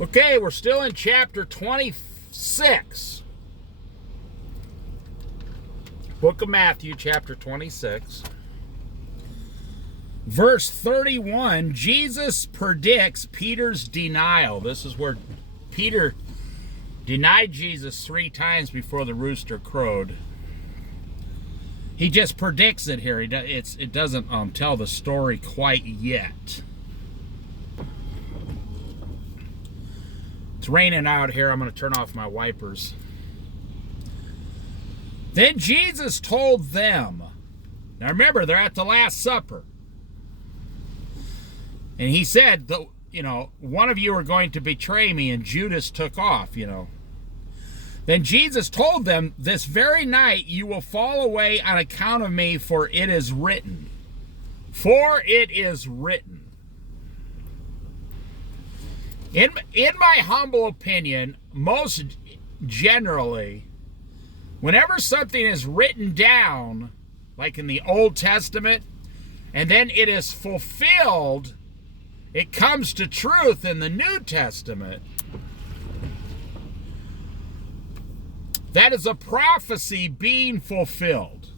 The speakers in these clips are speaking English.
Okay, we're still in chapter 26. Book of Matthew, chapter 26. Verse 31, Jesus predicts Peter's denial. This is where Peter denied Jesus 3 times before the rooster crowed. He just predicts it here. It doesn't tell the story quite yet. It's raining out here. I'm going to turn off my wipers. Then Jesus told them. Now remember, they're at the Last Supper. And he said, one of you are going to betray me, and Judas took off, Then Jesus told them, this very night you will fall away on account of me, for it is written. For it is written. In my humble opinion, most generally, whenever something is written down, like in the Old Testament, and then it is fulfilled, it comes to truth in the New Testament, that is a prophecy being fulfilled.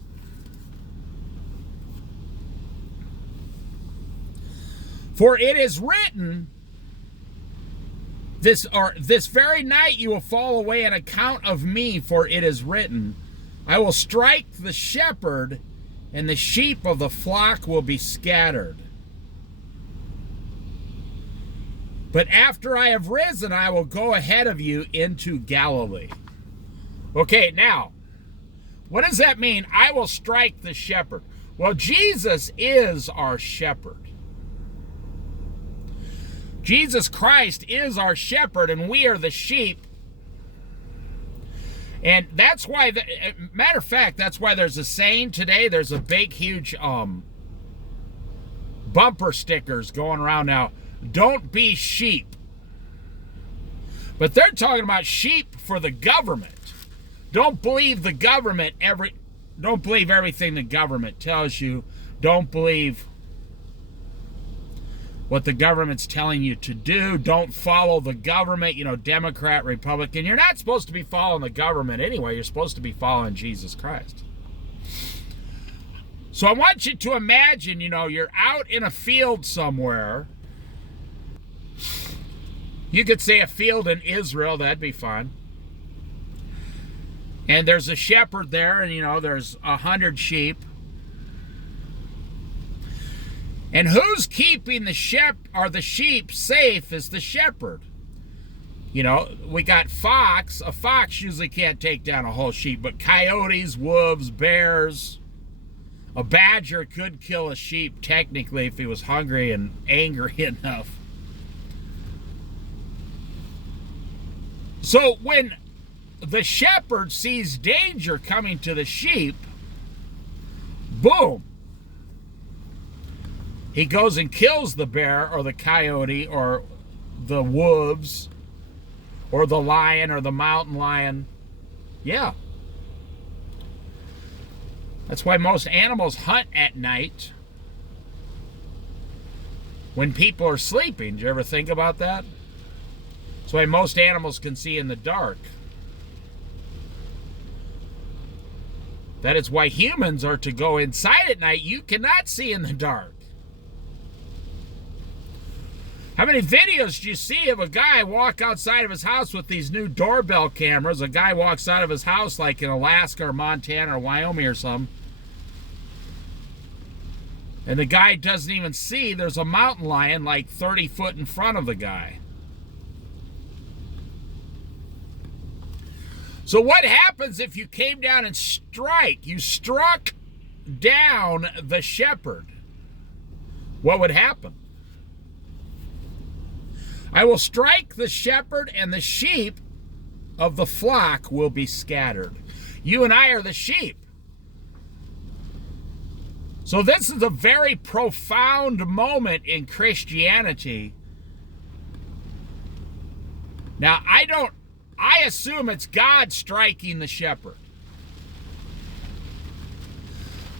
For it is written, this very night you will fall away on account of me, for it is written, I will strike the shepherd, and the sheep of the flock will be scattered. But after I have risen, I will go ahead of you into Galilee. Okay, now, what does that mean? I will strike the shepherd. Well, Jesus is our shepherd. Jesus Christ is our shepherd, and we are the sheep. And that's why, matter of fact, that's why there's a saying today. There's a big, huge bumper stickers going around now. Don't be sheep. But they're talking about sheep for the government. Don't believe the government don't believe everything the government tells you. Don't believe what the government's telling you to do. Don't follow the government, Democrat, Republican. You're not supposed to be following the government anyway. You're supposed to be following Jesus Christ. So I want you to imagine, you're out in a field somewhere. You could say a field in Israel, that'd be fun. And there's a shepherd there, and there's 100 sheep. And who's keeping the sheep safe is the shepherd. We got fox. A fox usually can't take down a whole sheep, but coyotes, wolves, bears. A badger could kill a sheep technically if he was hungry and angry enough. So when the shepherd sees danger coming to the sheep, boom, he goes and kills the bear or the coyote or the wolves or the lion or the mountain lion. Yeah. That's why most animals hunt at night when people are sleeping. Did you ever think about that? That's why most animals can see in the dark. That is why humans are to go inside at night. You cannot see in the dark. How many videos do you see of a guy walk outside of his house with these new doorbell cameras? A guy walks out of his house like in Alaska or Montana or Wyoming or something. And the guy doesn't even see there's a mountain lion like 30 foot in front of the guy. So what happens if you came down and you struck down the shepherd? What would happen? I will strike the shepherd, and the sheep of the flock will be scattered. You and I are the sheep. So this is a very profound moment in Christianity. Now, I assume it's God striking the shepherd.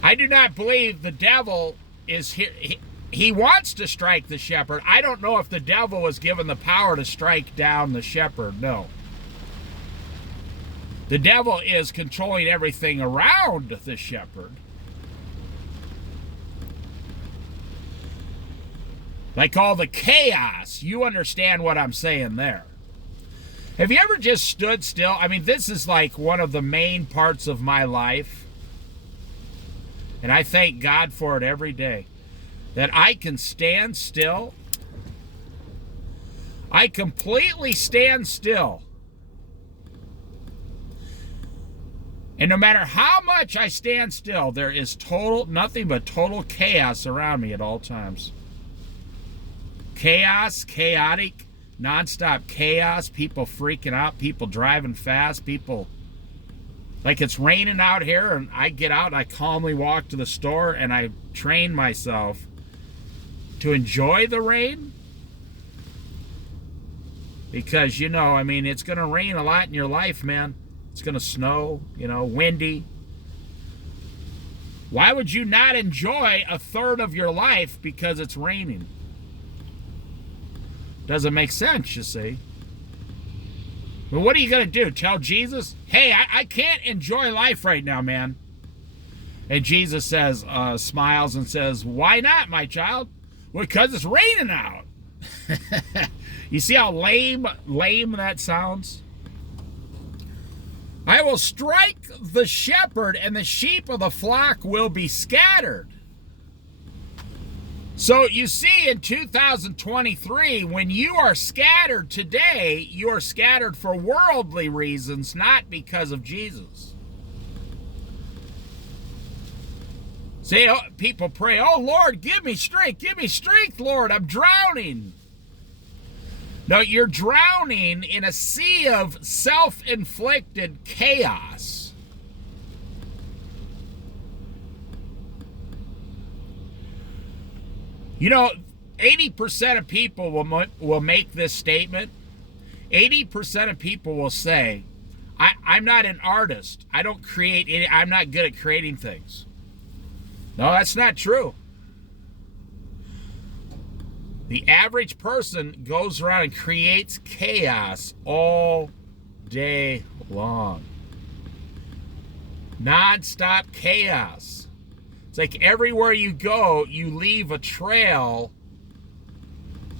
I do not believe the devil is here. he wants to strike the shepherd. I don't know if the devil was given the power to strike down the shepherd. No. The devil is controlling everything around the shepherd. Like all the chaos. You understand what I'm saying there. Have you ever just stood still? I mean, this is like one of the main parts of my life. And I thank God for it every day. That I can stand still. I completely stand still. And no matter how much I stand still, there is nothing but total chaos around me at all times. Chaos, chaotic, nonstop chaos, people freaking out, people driving fast, people, like it's raining out here, and I get out and I calmly walk to the store and I train myself to enjoy the rain. Because, you know, I mean, it's going to rain a lot in your life, man. It's going to snow, you know, windy. Why would you not enjoy a third of your life because it's raining? Doesn't make sense, you see. But what are you going to do? Tell Jesus, hey, I can't enjoy life right now, man. And Jesus says, smiles and says, why not, my child? Well, because it's raining out. You see how lame that sounds? I will strike the shepherd, and the sheep of the flock will be scattered. So you see, in 2023, when you are scattered today, you are scattered for worldly reasons, not because of Jesus. See, people pray, oh, Lord, give me strength, Lord, I'm drowning. No, you're drowning in a sea of self-inflicted chaos. You know, 80% of people will make this statement. 80% of people will say, I'm not an artist. I don't create any, I'm not good at creating things. No, that's not true. The average person goes around and creates chaos all day long. Non-stop chaos. It's like everywhere you go, you leave a trail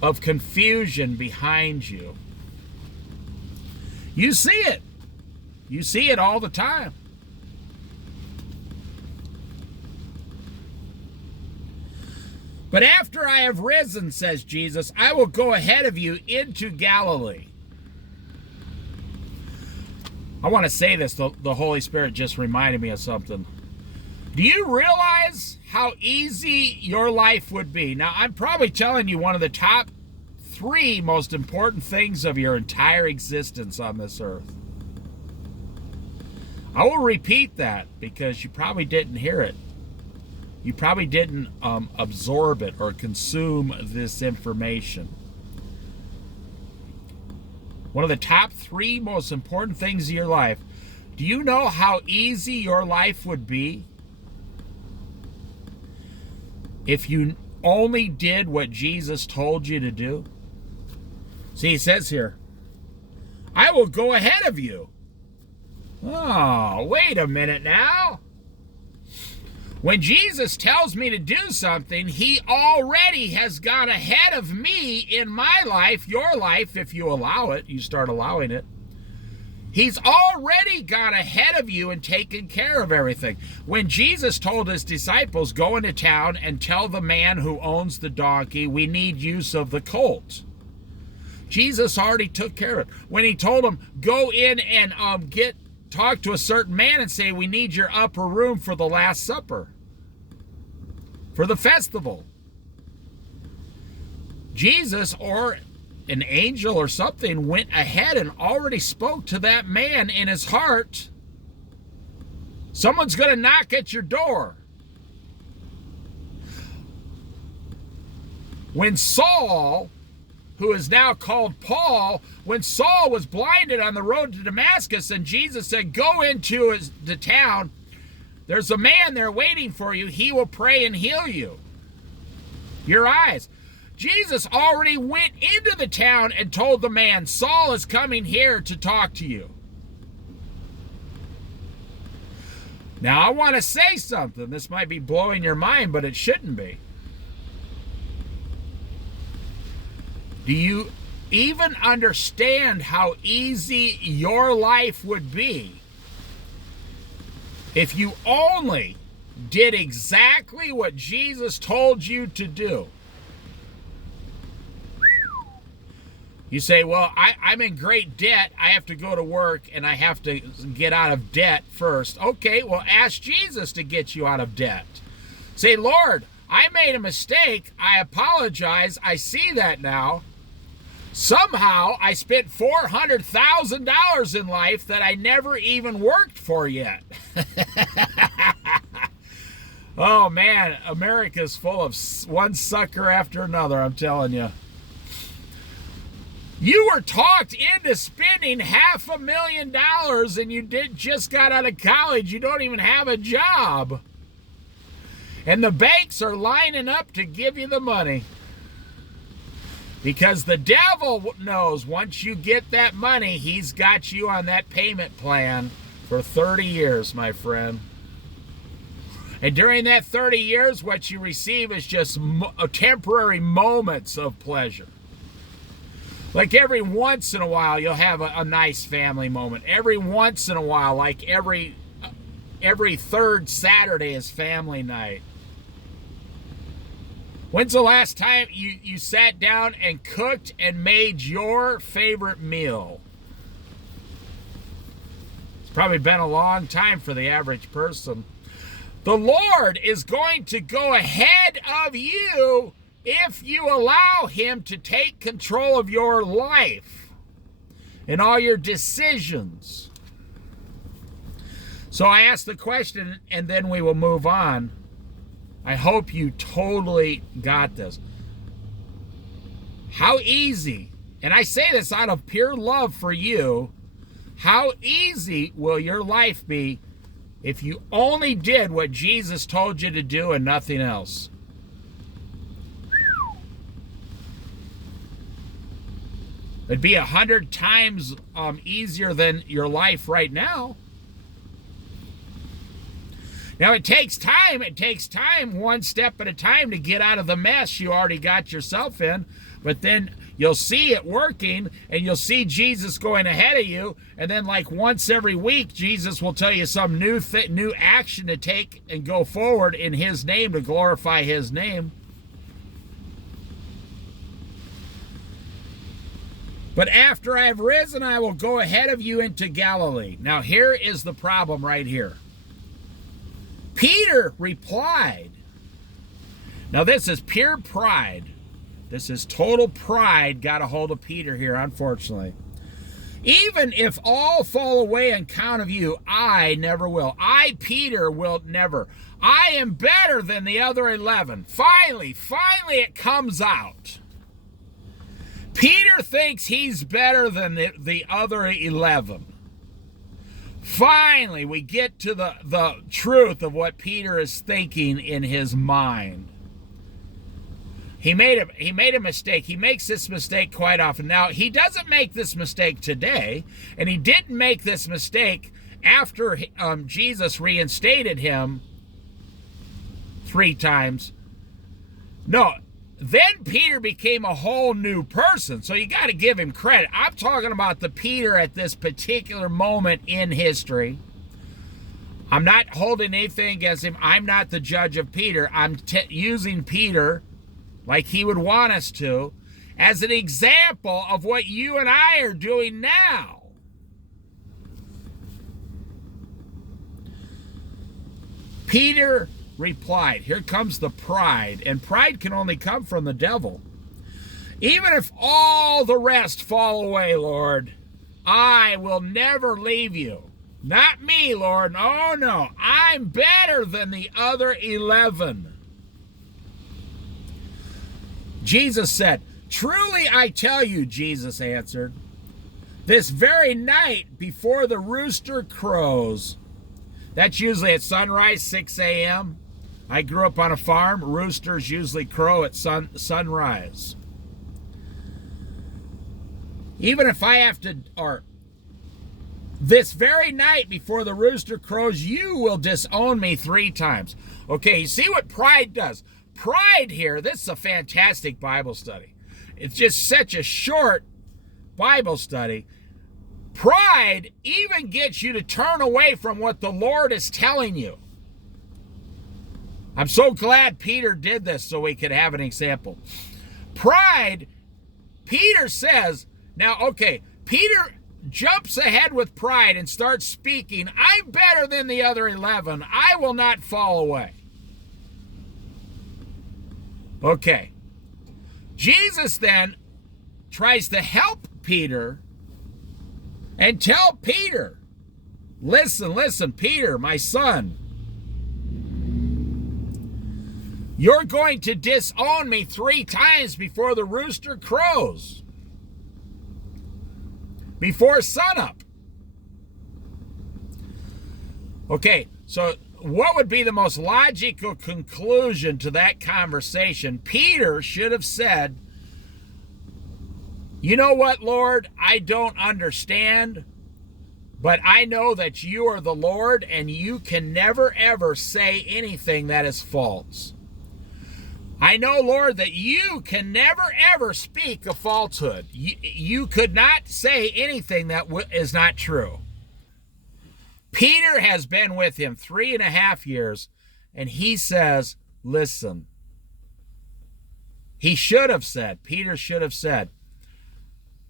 of confusion behind you. You see it. You see it all the time. But after I have risen, says Jesus, I will go ahead of you into Galilee. I want to say this, the Holy Spirit just reminded me of something. Do you realize how easy your life would be? Now, I'm probably telling you one of the top 3 most important things of your entire existence on this earth. I will repeat that because you probably didn't hear it. You probably didn't absorb it or consume this information. One of the top 3 most important things of your life. Do you know how easy your life would be if you only did what Jesus told you to do? See, he says here, I will go ahead of you. Oh, wait a minute now. When Jesus tells me to do something, he already has gone ahead of me in my life, your life, if you allow it, you start allowing it. He's already gone ahead of you and taken care of everything. When Jesus told his disciples, go into town and tell the man who owns the donkey, we need use of the colt. Jesus already took care of it. When he told them, go in and talk to a certain man and say, we need your upper room for the Last Supper, for the festival. Jesus or an angel or something went ahead and already spoke to that man in his heart. Someone's going to knock at your door. When Saul, who is now called Paul, when Saul was blinded on the road to Damascus and Jesus said, go into the town, there's a man there waiting for you, he will pray and heal you. your eyes. Jesus already went into the town and told the man, Saul is coming here to talk to you. Now, I want to say something. This might be blowing your mind, but it shouldn't be. Do you even understand how easy your life would be if you only did exactly what Jesus told you to do? You say, well, I'm in great debt. I have to go to work and I have to get out of debt first. Okay, well, ask Jesus to get you out of debt. Say, Lord, I made a mistake. I apologize. I see that now. Somehow I spent $400,000 in life that I never even worked for yet. Oh, man, America's full of one sucker after another, I'm telling you. You were talked into spending $500,000 and you just got out of college. You don't even have a job. And the banks are lining up to give you the money. Because the devil knows once you get that money, he's got you on that payment plan for 30 years, my friend. And during that 30 years, what you receive is just temporary moments of pleasure. Like every once in a while, you'll have a nice family moment. Every once in a while, like every third Saturday is family night. When's the last time you sat down and cooked and made your favorite meal? It's probably been a long time for the average person. The Lord is going to go ahead of you if you allow him to take control of your life and all your decisions. So I ask the question, and then we will move on. I hope you totally got this. How easy, and I say this out of pure love for you, how easy will your life be if you only did what Jesus told you to do and nothing else? It'd be 100 times easier than your life right now. Now, it takes time. It takes time, one step at a time, to get out of the mess you already got yourself in. But then you'll see it working, and you'll see Jesus going ahead of you. And then, like once every week, Jesus will tell you some new action to take and go forward in his name to glorify his name. But after I have risen, I will go ahead of you into Galilee. Now, here is the problem right here. Peter replied. Now, this is pure pride. This is total pride got a hold of Peter here, unfortunately. Even if all fall away on account of you, I never will. I, Peter, will never. I am better than the other 11. Finally, it comes out. Peter thinks he's better than the other 11. Finally, we get to the truth of what Peter is thinking in his mind. He made a mistake. He makes this mistake quite often. Now, he doesn't make this mistake today, and he didn't make this mistake after Jesus reinstated him 3 times. No. Then Peter became a whole new person. So you got to give him credit. I'm talking about the Peter at this particular moment in history. I'm not holding anything against him. I'm not the judge of Peter. I'm using Peter, like he would want us to, as an example of what you and I are doing now. Peter replied, here comes the pride, and pride can only come from the devil. Even if all the rest fall away, Lord, I will never leave you. Not me, Lord. Oh, no. I'm better than the other 11. Jesus said, truly I tell you, Jesus answered, this very night before the rooster crows, that's usually at sunrise, 6 a.m., I grew up on a farm. Roosters usually crow at sunrise. Even if I have to, or this very night before the rooster crows, you will disown me 3 times. Okay, you see what pride does? Pride here, this is a fantastic Bible study. It's just such a short Bible study. Pride even gets you to turn away from what the Lord is telling you. I'm so glad Peter did this so we could have an example. Pride, Peter says, now, okay, Peter jumps ahead with pride and starts speaking, I'm better than the other 11. I will not fall away. Okay. Jesus then tries to help Peter and tell Peter, listen, Peter, my son, you're going to disown me 3 times before the rooster crows, before sunup. Okay, so what would be the most logical conclusion to that conversation? Peter should have said, you know what, Lord, I don't understand, but I know that you are the Lord and you can never ever say anything that is false. I know, Lord, that you can never ever speak a falsehood. You could not say anything that is not true. Peter has been with him 3.5 years, and he says, listen. He should have said, Peter should have said,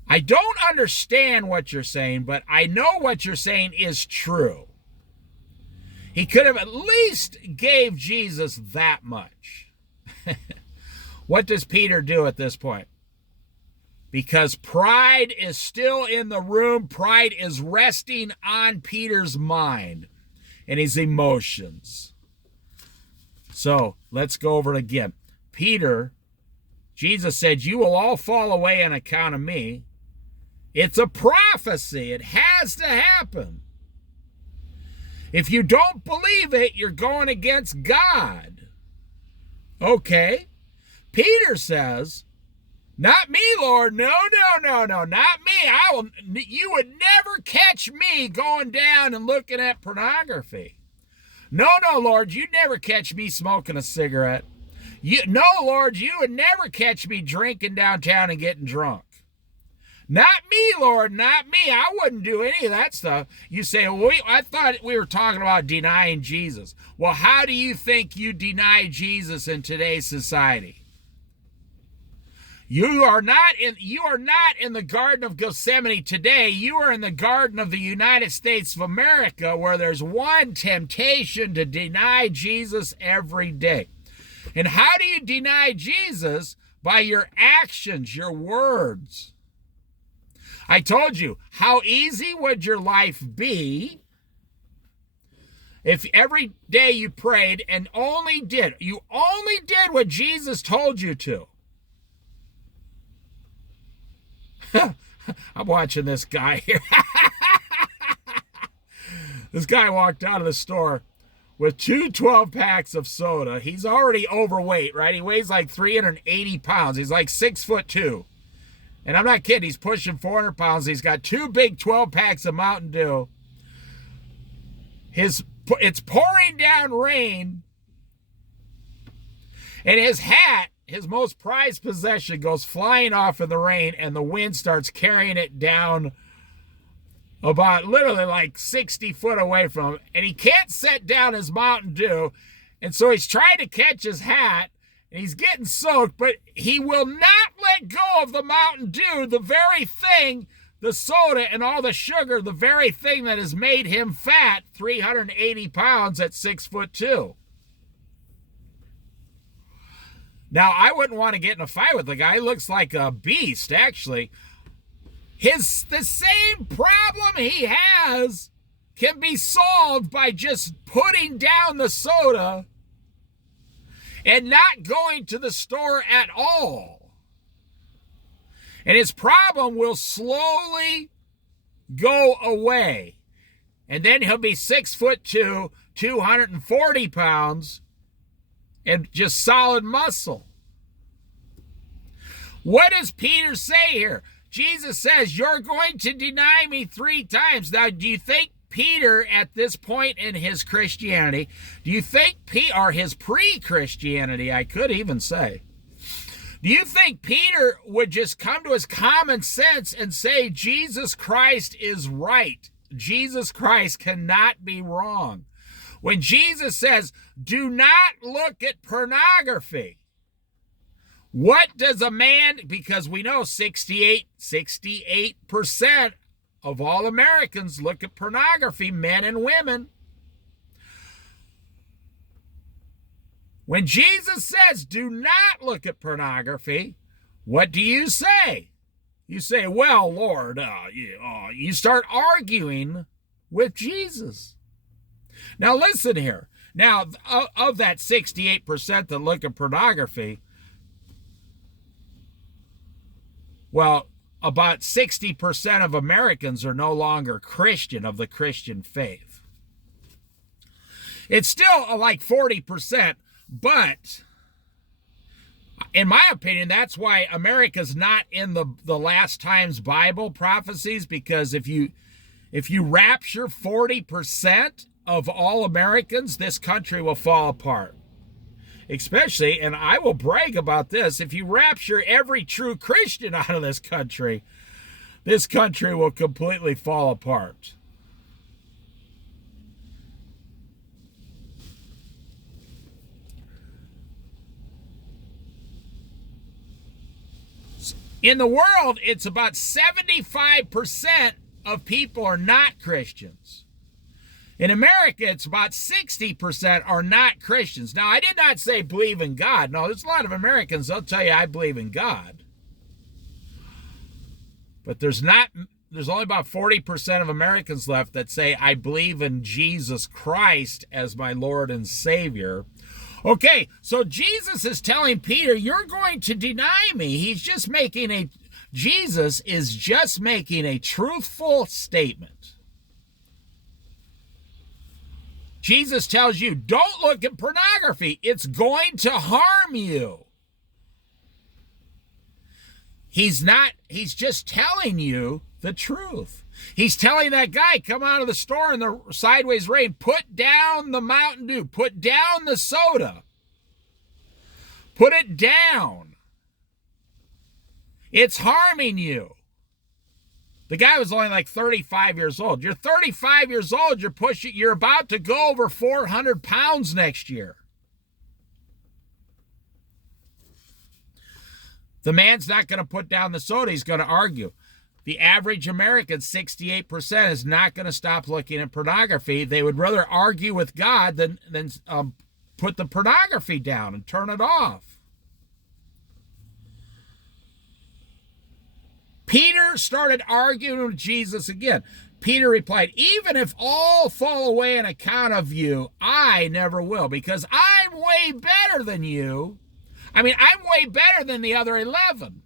I don't understand what you're saying, but I know what you're saying is true. He could have at least gave Jesus that much. What does Peter do at this point? Because pride is still in the room. Pride is resting on Peter's mind and his emotions. So let's go over it again. Peter, Jesus said, you will all fall away on account of me. It's a prophecy. It has to happen. If you don't believe it, you're going against God. Okay. Peter says, not me, Lord. No, not me. You would never catch me going down and looking at pornography. No, Lord, you'd never catch me smoking a cigarette. No, Lord, you would never catch me drinking downtown and getting drunk. Not me, Lord, not me. I wouldn't do any of that stuff. You say, well, I thought we were talking about denying Jesus. Well, how do you think you deny Jesus in today's society? You are not in the Garden of Gethsemane today. You are in the Garden of the United States of America, where there's one temptation to deny Jesus every day. And how do you deny Jesus? By your actions, your words. I told you, how easy would your life be if every day you prayed and you only did what Jesus told you to? I'm watching this guy here. This guy walked out of the store with 2 12-packs of soda. He's already overweight, right? He weighs like 380 pounds. He's like 6'2". And I'm not kidding. He's pushing 400 pounds. He's got 2 big 12-packs of Mountain Dew. It's pouring down rain. And his hat, his most prized possession, goes flying off in the rain, and the wind starts carrying it down about literally like 60 foot away from him. And he can't set down his Mountain Dew. And so he's trying to catch his hat, and he's getting soaked, but he will not let go of the Mountain Dew, the very thing, the soda and all the sugar, the very thing that has made him fat, 380 pounds at 6'2". Now, I wouldn't want to get in a fight with the guy. He looks like a beast, actually. The same problem he has can be solved by just putting down the soda and not going to the store at all. And his problem will slowly go away. And then he'll be 6'2", 240 pounds, and just solid muscle. What does Peter say here? Jesus says, you're going to deny me 3 times. Now, do you think Peter, at this point in his Christianity, do you think or his pre-Christianity, I could even say, do you think Peter would just come to his common sense and say Jesus Christ is right? Jesus Christ cannot be wrong. When Jesus says, do not look at pornography, what does a man, because we know 68% of all Americans look at pornography, men and women. When Jesus says, do not look at pornography, what do you say? You say, well, Lord, you start arguing with Jesus. Now, listen here. Now, of that 68% that look at pornography, well, about 60% of Americans are no longer Christian, of the Christian faith. It's still like 40%, but in my opinion, that's why America's not in the last times Bible prophecies, because if you rapture 40% of all Americans, this country will fall apart. Especially, and I will brag about this, if you rapture every true Christian out of this country will completely fall apart. In the world, it's about 75% of people are not Christians. In America, it's about 60% are not Christians. Now, I did not say believe in God. No, there's a lot of Americans, they'll tell you I believe in God. But there's only about 40% of Americans left that say I believe in Jesus Christ as my Lord and Savior. Okay, so Jesus is telling Peter, you're going to deny me. Jesus is just making a truthful statement. Jesus tells you, don't look at pornography. It's going to harm you. He's just telling you the truth. He's telling that guy, come out of the store in the sideways rain, put down the Mountain Dew, put down the soda. Put it down. It's harming you. The guy was only like 35 years old. You're 35 years old. You're about to go over 400 pounds next year. The man's not going to put down the soda. He's going to argue. The average American, 68%, is not going to stop looking at pornography. They would rather argue with God than put the pornography down and turn it off. Peter started arguing with Jesus again. Peter replied, even if all fall away on account of you, I never will, because I'm way better than you. I'm way better than the other 11.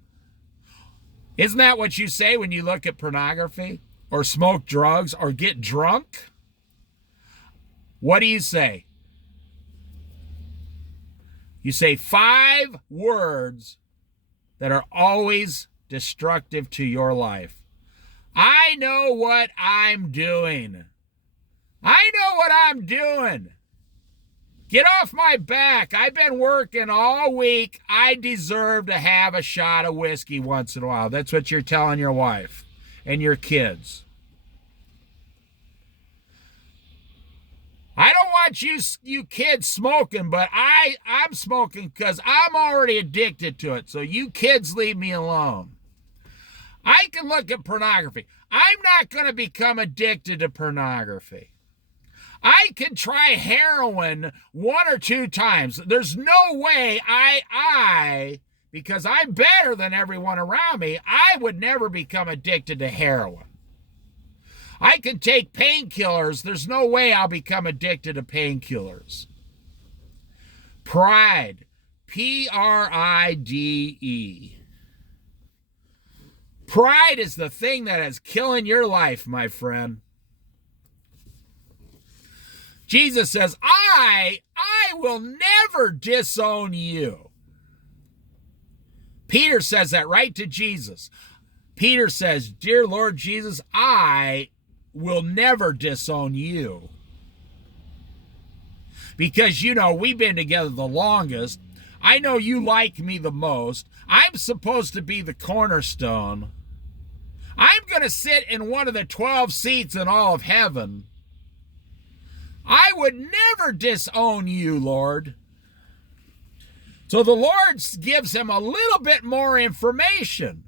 Isn't that what you say when you look at pornography or smoke drugs or get drunk? What do you say? You say 5 words that are always destructive to your life. I know what I'm doing. I know what I'm doing. Get off my back. I've been working all week. I deserve to have a shot of whiskey once in a while. That's what you're telling your wife and your kids. I don't want you kids smoking, but I'm smoking because I'm already addicted to it. So you kids leave me alone. I can look at pornography. I'm not going to become addicted to pornography. I can try heroin 1 or 2 times. There's no way because I'm better than everyone around me, I would never become addicted to heroin. I can take painkillers. There's no way I'll become addicted to painkillers. Pride. Pride. Pride is the thing that is killing your life, my friend. Jesus says, I I will never disown you. Peter says that right to Jesus. Peter says, dear Lord Jesus, I will never disown you. Because, you know, we've been together the longest. I know you like me the most. I'm supposed to be the cornerstone. I'm going to sit in one of the 12 seats in all of heaven. I would never disown you, Lord. So the Lord gives him a little bit more information.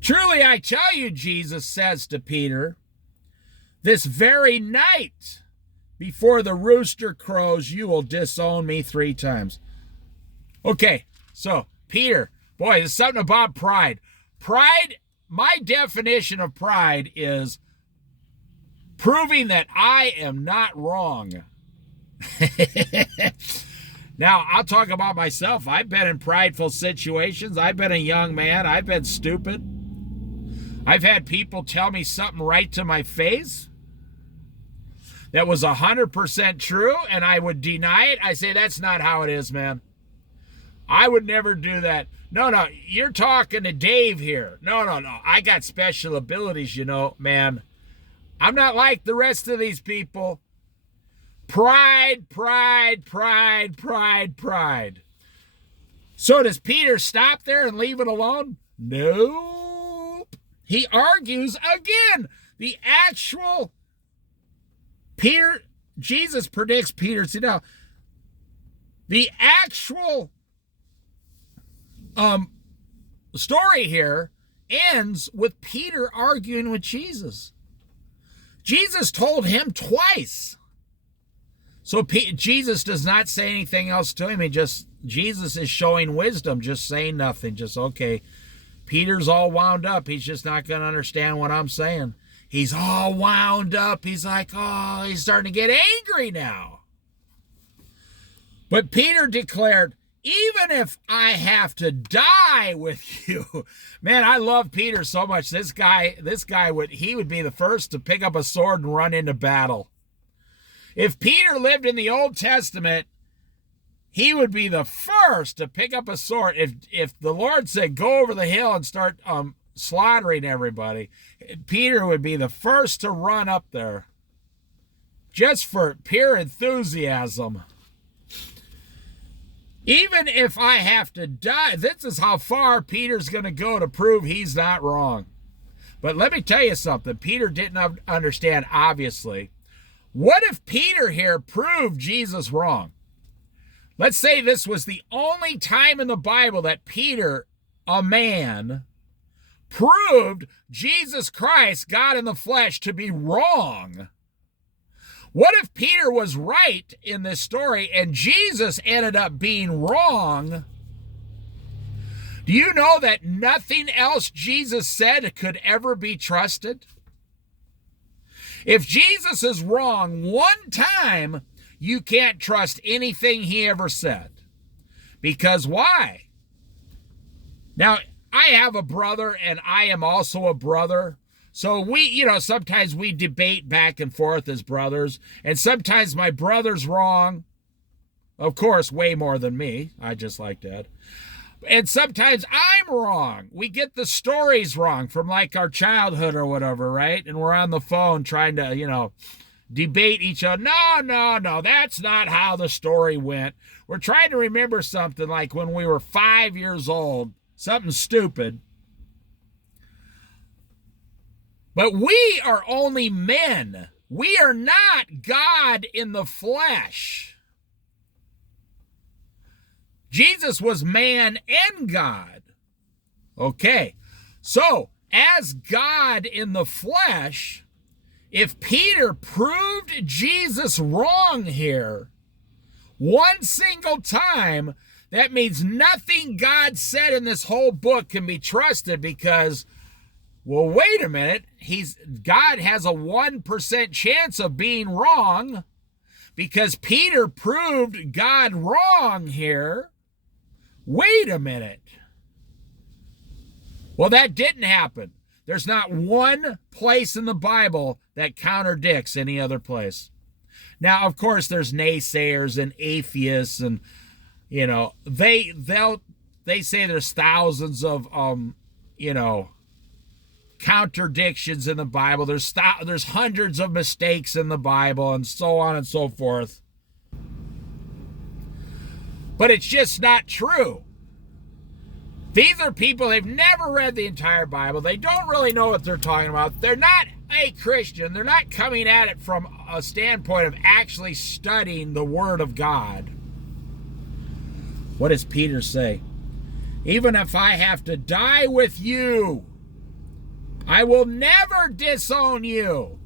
Truly I tell you, Jesus says to Peter, this very night before the rooster crows, you will disown me 3 times. Okay, so Peter, boy, there's something about pride. Pride, my definition of pride is proving that I am not wrong. Now, I'll talk about myself. I've been in prideful situations. I've been a young man. I've been stupid. I've had people tell me something right to my face that was 100% true, and I would deny it. I say, that's not how it is, man. I would never do that. No, you're talking to Dave here. No. I got special abilities, you know, man. I'm not like the rest of these people. Pride. So does Peter stop there and leave it alone? Nope. He argues again. The actual Peter, Jesus predicts Peter. See now, the actual story here ends with Peter arguing with Jesus. Jesus told him twice. So Jesus does not say anything else to him. Jesus is showing wisdom, just saying nothing. Just, okay, Peter's all wound up. He's just not going to understand what I'm saying. He's all wound up. He's like, oh, he's starting to get angry now. But Peter declared, even if I have to die with you. Man, I love Peter so much. This guy would be the first to pick up a sword and run into battle. If Peter lived in the Old Testament, he would be the first to pick up a sword. If the Lord said, go over the hill and start slaughtering everybody, Peter would be the first to run up there. Just for pure enthusiasm. Even if I have to die, this is how far Peter's going to go to prove he's not wrong. But let me tell you something. Peter didn't understand, obviously. What if Peter here proved Jesus wrong? Let's say this was the only time in the Bible that Peter, a man, proved Jesus Christ, God in the flesh, to be wrong. What if Peter was right in this story and Jesus ended up being wrong? Do you know that nothing else Jesus said could ever be trusted? If Jesus is wrong one time, you can't trust anything he ever said. Because why? Now, I have a brother and I am also a brother. So we, sometimes we debate back and forth as brothers. And sometimes my brother's wrong. Of course, way more than me. I just like that. And sometimes I'm wrong. We get the stories wrong from like our childhood or whatever, right? And we're on the phone trying to, debate each other. No, that's not how the story went. We're trying to remember something like when we were 5 years old, something stupid. But we are only men. We are not God in the flesh. Jesus was man and God. Okay, so as God in the flesh, if Peter proved Jesus wrong here one single time, that means nothing God said in this whole book can be trusted because, well, wait a minute, God has a 1% chance of being wrong because Peter proved God wrong here. Wait a minute. Well, that didn't happen. There's not one place in the Bible that contradicts any other place. Now, of course, there's naysayers and atheists, and they say there's thousands of contradictions in the Bible. There's hundreds of mistakes in the Bible, and so on and so forth. But it's just not true. These are people, they've never read the entire Bible. They don't really know what they're talking about. They're not a Christian. They're not coming at it from a standpoint of actually studying the Word of God. What does Peter say? Even if I have to die with you, I will never disown you.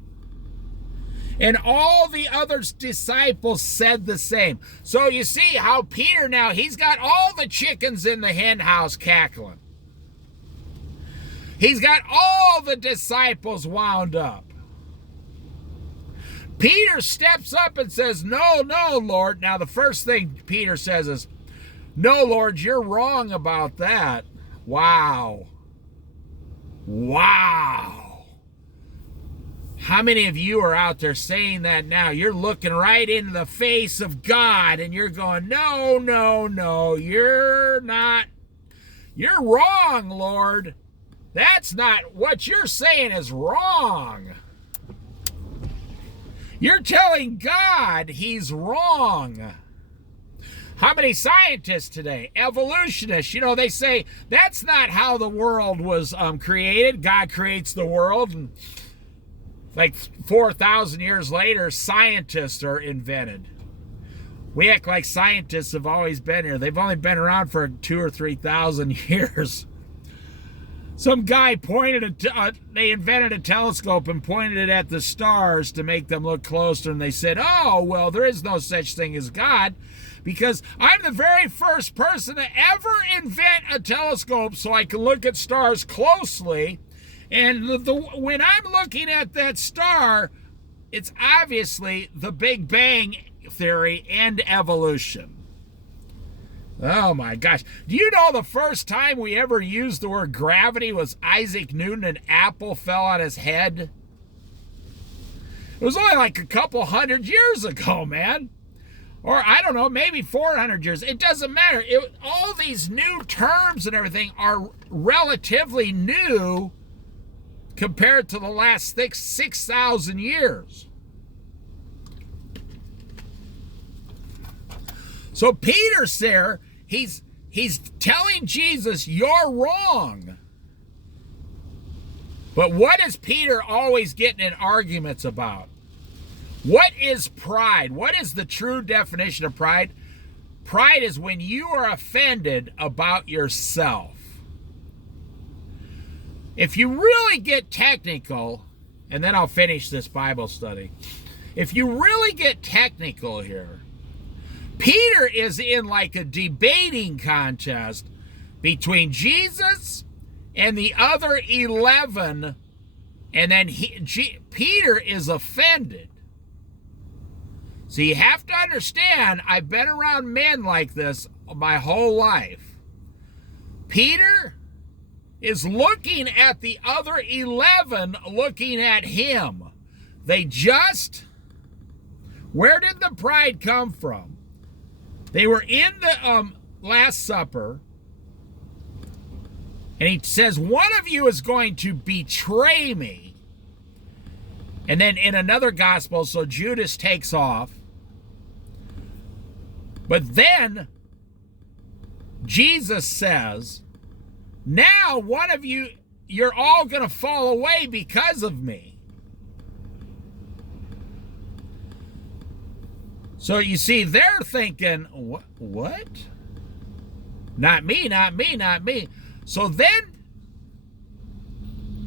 And all the other disciples said the same. So you see how Peter now, he's got all the chickens in the hen house cackling. He's got all the disciples wound up. Peter steps up and says, no, Lord. Now the first thing Peter says is, no, Lord, you're wrong about that. Wow. How many of you are out there saying that now? You're looking right into the face of God and you're going, no, you're not. You're wrong, Lord. That's not what you're saying is wrong. You're telling God he's wrong. How many scientists today, evolutionists, they say that's not how the world was created. God creates the world, and like 4,000 years later, scientists are invented. We act like scientists have always been here. They've only been around for 2,000 or 3,000 years. Some guy they invented a telescope and pointed it at the stars to make them look closer, and they said, oh, well, there is no such thing as God, because I'm the very first person to ever invent a telescope so I can look at stars closely. And when I'm looking at that star, it's obviously the Big Bang theory and evolution. Oh my gosh. Do you know the first time we ever used the word gravity was Isaac Newton? An apple fell on his head. It was only like a couple hundred years ago, man. Or I don't know, maybe 400 years. It doesn't matter. All these new terms and everything are relatively new compared to the last 6,000 years. So Peter's there, he's telling Jesus, you're wrong. But what is Peter always getting in arguments about? What is pride? What is the true definition of pride? Pride is when you are offended about yourself. If you really get technical, and then I'll finish this Bible study. If you really get technical here, Peter is in like a debating contest between Jesus and the other 11, and then Peter is offended. So you have to understand, I've been around men like this my whole life. Peter is looking at the other 11 looking at him. Where did the pride come from? They were in the Last Supper, and he says, one of you is going to betray me. And then in another gospel, so Judas takes off. But then Jesus says, now one of you, you're all going to fall away because of me. So you see, they're thinking, what? Not me, not me, not me. So then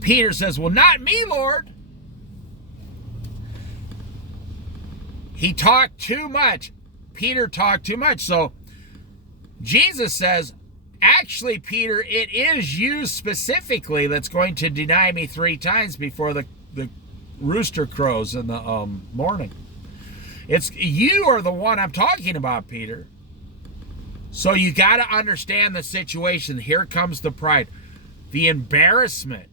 Peter says, well, not me, Lord. He talked too much. Peter talked too much. So Jesus says, actually, Peter, it is you specifically that's going to deny me 3 times before the rooster crows in the morning. It's you are the one I'm talking about, Peter. So you got to understand the situation. Here comes the pride, the embarrassment.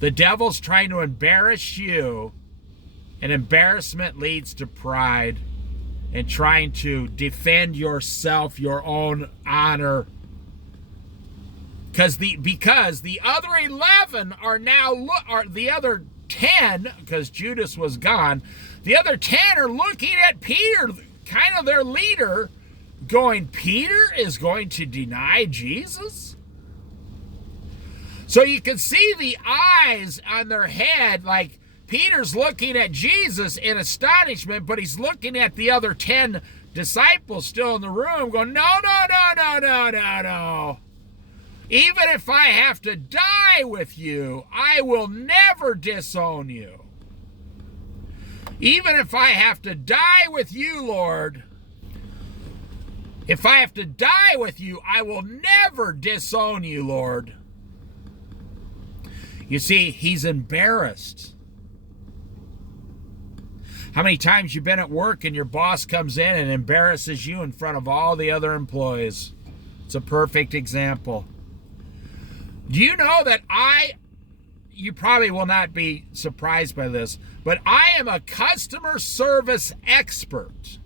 The devil's trying to embarrass you, And embarrassment leads to pride and trying to defend yourself, your own honor. Because the other 11 are now, the other 10, because Judas was gone, the other 10 are looking at Peter, kind of their leader, going, Peter is going to deny Jesus? So you can see the eyes on their head, like Peter's looking at Jesus in astonishment, but he's looking at the other 10 disciples still in the room going, no, no, no, no, no, no, no. Even if I have to die with you, I will never disown you. Even if I have to die with you, Lord, if I have to die with you, I will never disown you, Lord. You see, he's embarrassed. How many times you've been at work and your boss comes in and embarrasses you in front of all the other employees? It's a perfect example. Do you know that you probably will not be surprised by this, but I am a customer service expert.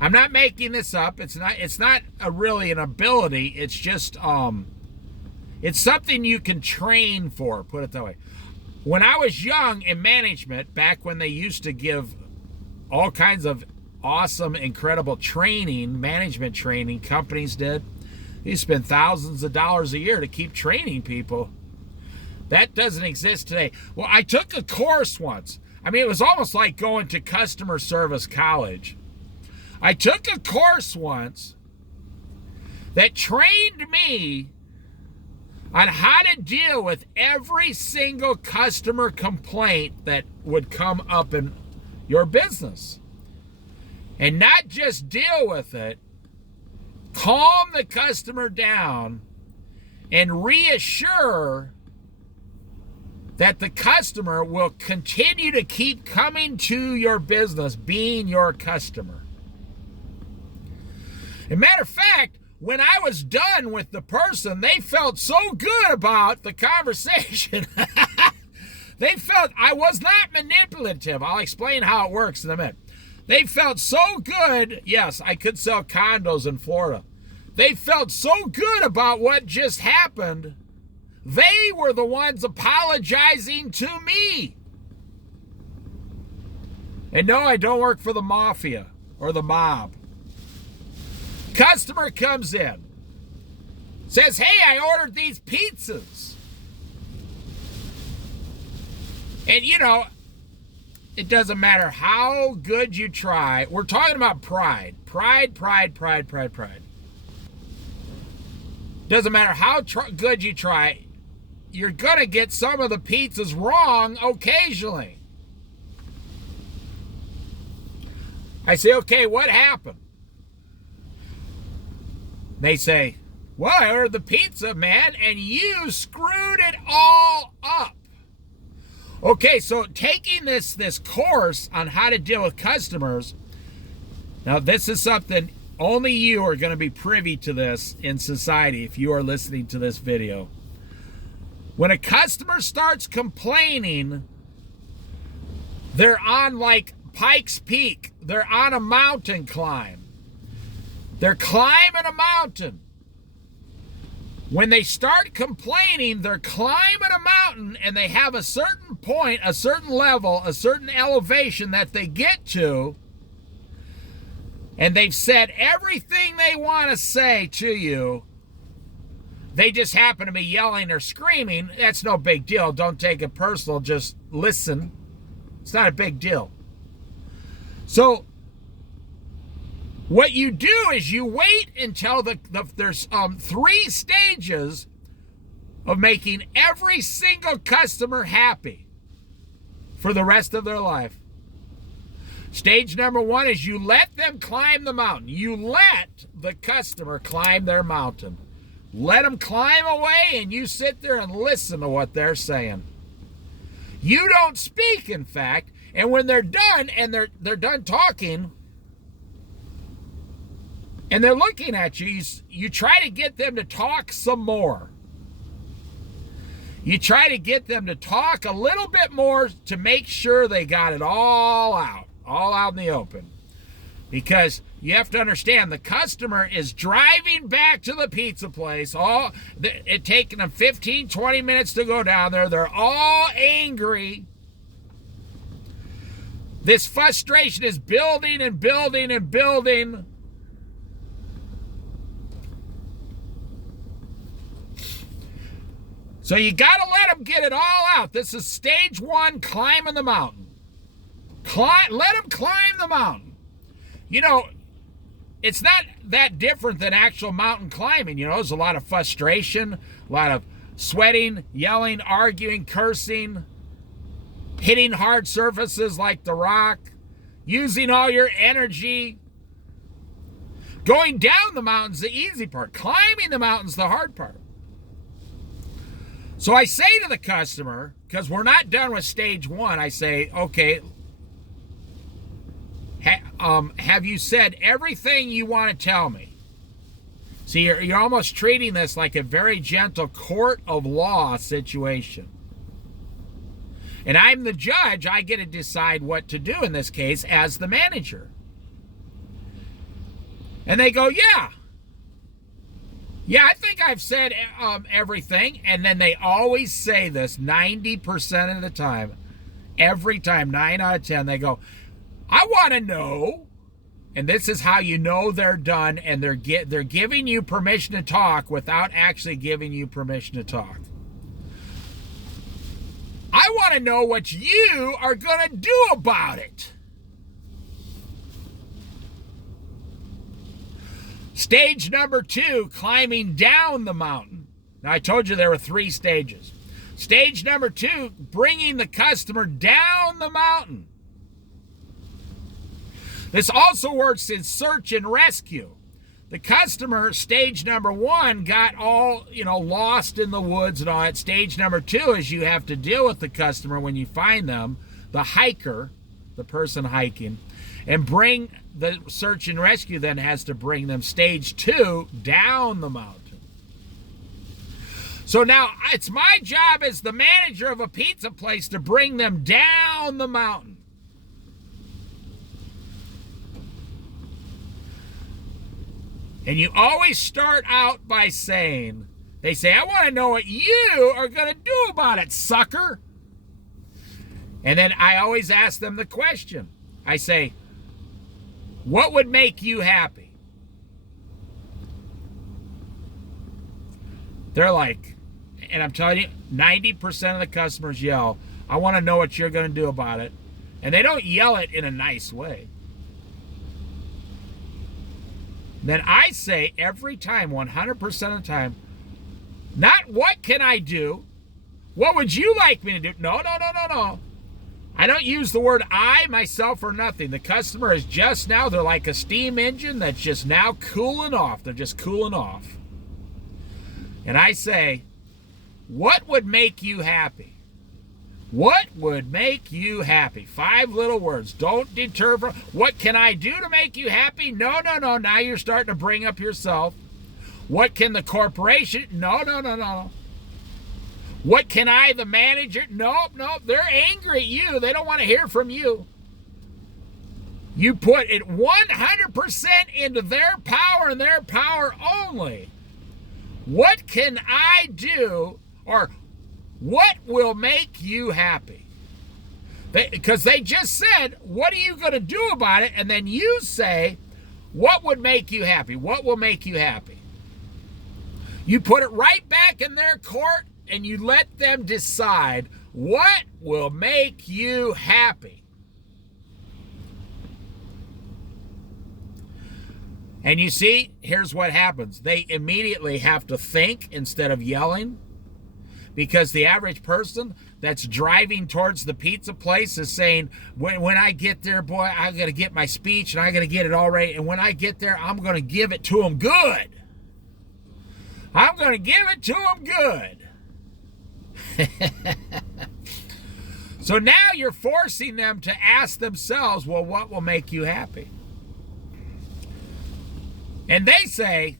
I'm not making this up. It's not really an ability. It's just, it's something you can train for, put it that way. When I was young in management, back when they used to give all kinds of awesome, incredible training, management training, companies did, you spend thousands of dollars a year to keep training people. That doesn't exist today. Well, I took a course once. I mean, it was almost like going to customer service college. I took a course once that trained me on how to deal with every single customer complaint that would come up in your business. And not just deal with it, calm the customer down and reassure that the customer will continue to keep coming to your business, being your customer. As a matter of fact, when I was done with the person, they felt so good about the conversation. They felt I was not manipulative. I'll explain how it works in a minute. They felt so good. Yes, I could sell condos in Florida. They felt so good about what just happened. They were the ones apologizing to me. And no, I don't work for the mafia or the mob. Customer comes in, says, hey, I ordered these pizzas. And you know, it doesn't matter how good you try. We're talking about pride. Pride. Doesn't matter how good you try, you're going to get some of the pizzas wrong occasionally. I say, okay, what happened? They say, well, I ordered the pizza, man, and you screwed it all up. Okay, so taking this course on how to deal with customers, now this is something only you are going to be privy to this in society if you are listening to this video. When a customer starts complaining, they're on like Pikes Peak. They're on a mountain climb. They're climbing a mountain. When they start complaining, they're climbing a mountain and they have a certain point, a certain level, a certain elevation that they get to, and they've said everything they want to say to you. They just happen to be yelling or screaming. That's no big deal. Don't take it personal. Just listen. It's not a big deal. So what you do is you wait until there's 3 stages of making every single customer happy for the rest of their life. Stage number 1 is you let them climb the mountain. You let the customer climb their mountain. Let them climb away and you sit there and listen to what they're saying. You don't speak, in fact, and when they're done and they're done talking, and they're looking at you, you try to get them to talk some more. You try to get them to talk a little bit more to make sure they got it all out in the open. Because you have to understand, the customer is driving back to the pizza place. It taking them 15, 20 minutes to go down there. They're all angry. This frustration is building and building and building. So you got to let them get it all out. This is stage one, climbing the mountain. Let them climb the mountain. You know, it's not that different than actual mountain climbing. You know, there's a lot of frustration, a lot of sweating, yelling, arguing, cursing, hitting hard surfaces like the rock, using all your energy. Going down the mountain's the easy part. Climbing the mountain's the hard part. So I say to the customer, because we're not done with stage one, I say, okay, have you said everything you want to tell me? See, you're almost treating this like a very gentle court of law situation. And I'm the judge. I get to decide what to do in this case as the manager. And they go, yeah. Yeah, I think I've said everything. And then they always say this 90% of the time. Every time, 9 out of 10, they go, I want to know. And this is how you know they're done, and they're giving you permission to talk without actually giving you permission to talk. I want to know what you are going to do about it. Stage number 2, climbing down the mountain. Now, I told you there were 3 stages. Stage number 2, bringing the customer down the mountain. This also works in search and rescue. The customer, stage number 1, got all, lost in the woods and all that. Stage number 2 is you have to deal with the customer when you find them, the hiker, the person hiking, and bring the search and rescue then has to bring them, stage 2, down the mountain. So now it's my job as the manager of a pizza place to bring them down the mountain. And you always start out by saying, they say, I want to know what you are going to do about it, sucker. And then I always ask them the question. I say, what would make you happy? They're like, and I'm telling you, 90% of the customers yell, I want to know what you're going to do about it. And they don't yell it in a nice way. Then I say every time, 100% of the time, not what can I do? What would you like me to do? No. I don't use the word I, myself, or nothing. The customer is just now, they're like a steam engine that's just now cooling off. They're just cooling off. And I say, what would make you happy? What would make you happy? 5 little words. Don't deter from, what can I do to make you happy? No. Now you're starting to bring up yourself. What can the corporation? No. What can I, the manager? Nope. They're angry at you. They don't want to hear from you. You put it 100% into their power and their power only. What can I do, or what will make you happy? Because they just said, what are you going to do about it? And then you say, what would make you happy? What will make you happy? You put it right back in their court and you let them decide what will make you happy. And you see, here's what happens. They immediately have to think instead of yelling. Because the average person that's driving towards the pizza place is saying, when I get there, boy, I got to get my speech and I got to get it all right. And when I get there, I'm going to give it to them good. I'm going to give it to them good. So now you're forcing them to ask themselves, well, what will make you happy? And they say,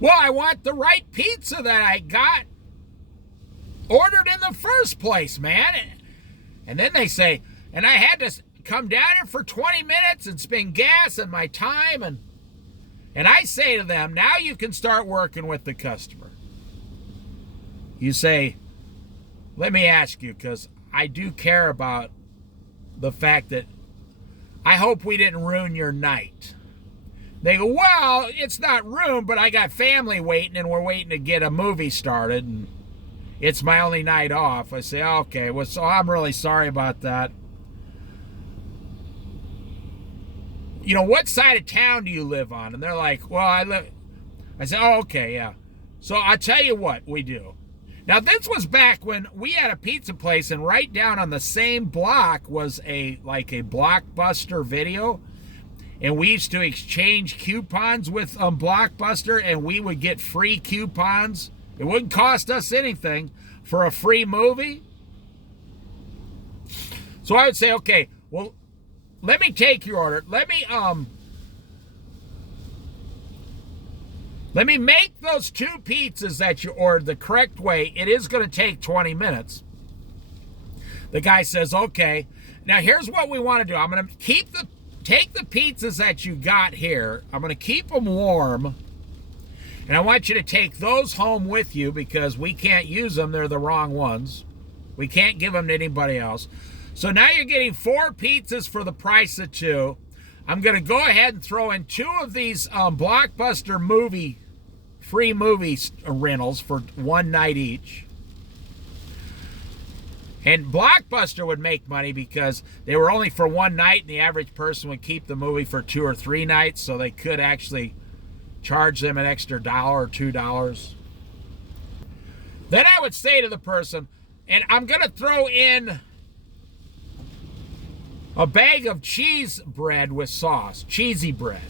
well, I want the right pizza that I got ordered in the first place, man. And then they say, and I had to come down here for 20 minutes and spend gas and my time. And I say to them, now you can start working with the customer. You say, let me ask you, because I do care about the fact that I hope we didn't ruin your night. They go, well, it's not ruined, but I got family waiting and we're waiting to get a movie started and it's my only night off. I say, okay, well, so I'm really sorry about that. You know, what side of town do you live on? And they're like, well, I say, oh, okay, yeah. So I'll tell you what we do. Now, this was back when we had a pizza place, and right down on the same block was a Blockbuster Video. And we used to exchange coupons with Blockbuster, and we would get free coupons. It wouldn't cost us anything for a free movie. So I would say, okay, well, let me take your order. Let me make those 2 pizzas that you ordered the correct way. It is going to take 20 minutes. The guy says, okay. Now, here's what we want to do. I'm going to take the pizzas that you got here. I'm going to keep them warm. And I want you to take those home with you because we can't use them. They're the wrong ones. We can't give them to anybody else. So now you're getting 4 pizzas for the price of 2. I'm going to go ahead and throw in 2 of these Blockbuster free movie rentals for 1 night each. And Blockbuster would make money because they were only for 1 night, and the average person would keep the movie for 2 or 3 nights, so they could actually charge them an extra $1 or $2. Then I would say to the person, and I'm going to throw in a bag of cheese bread with sauce, cheesy bread.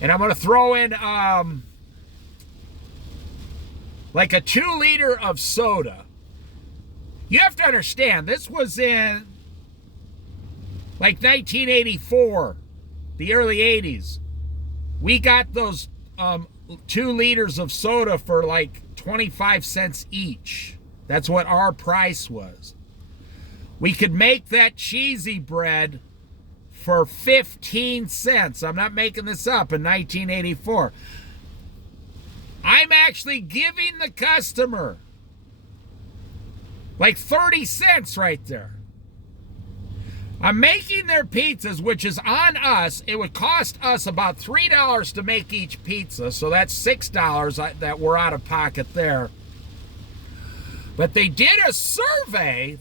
And I'm going to throw in like a 2-liter of soda. You have to understand, this was in like 1984, the early 80s. We got those 2 liters of soda for like 25 cents each. That's what our price was. We could make that cheesy bread for 15 cents. I'm not making this up, in 1984. I'm actually giving the customer like 30 cents right there. I'm making their pizzas, which is on us. It would cost us about $3 to make each pizza, so that's $6 that we're out of pocket there. But they did a survey.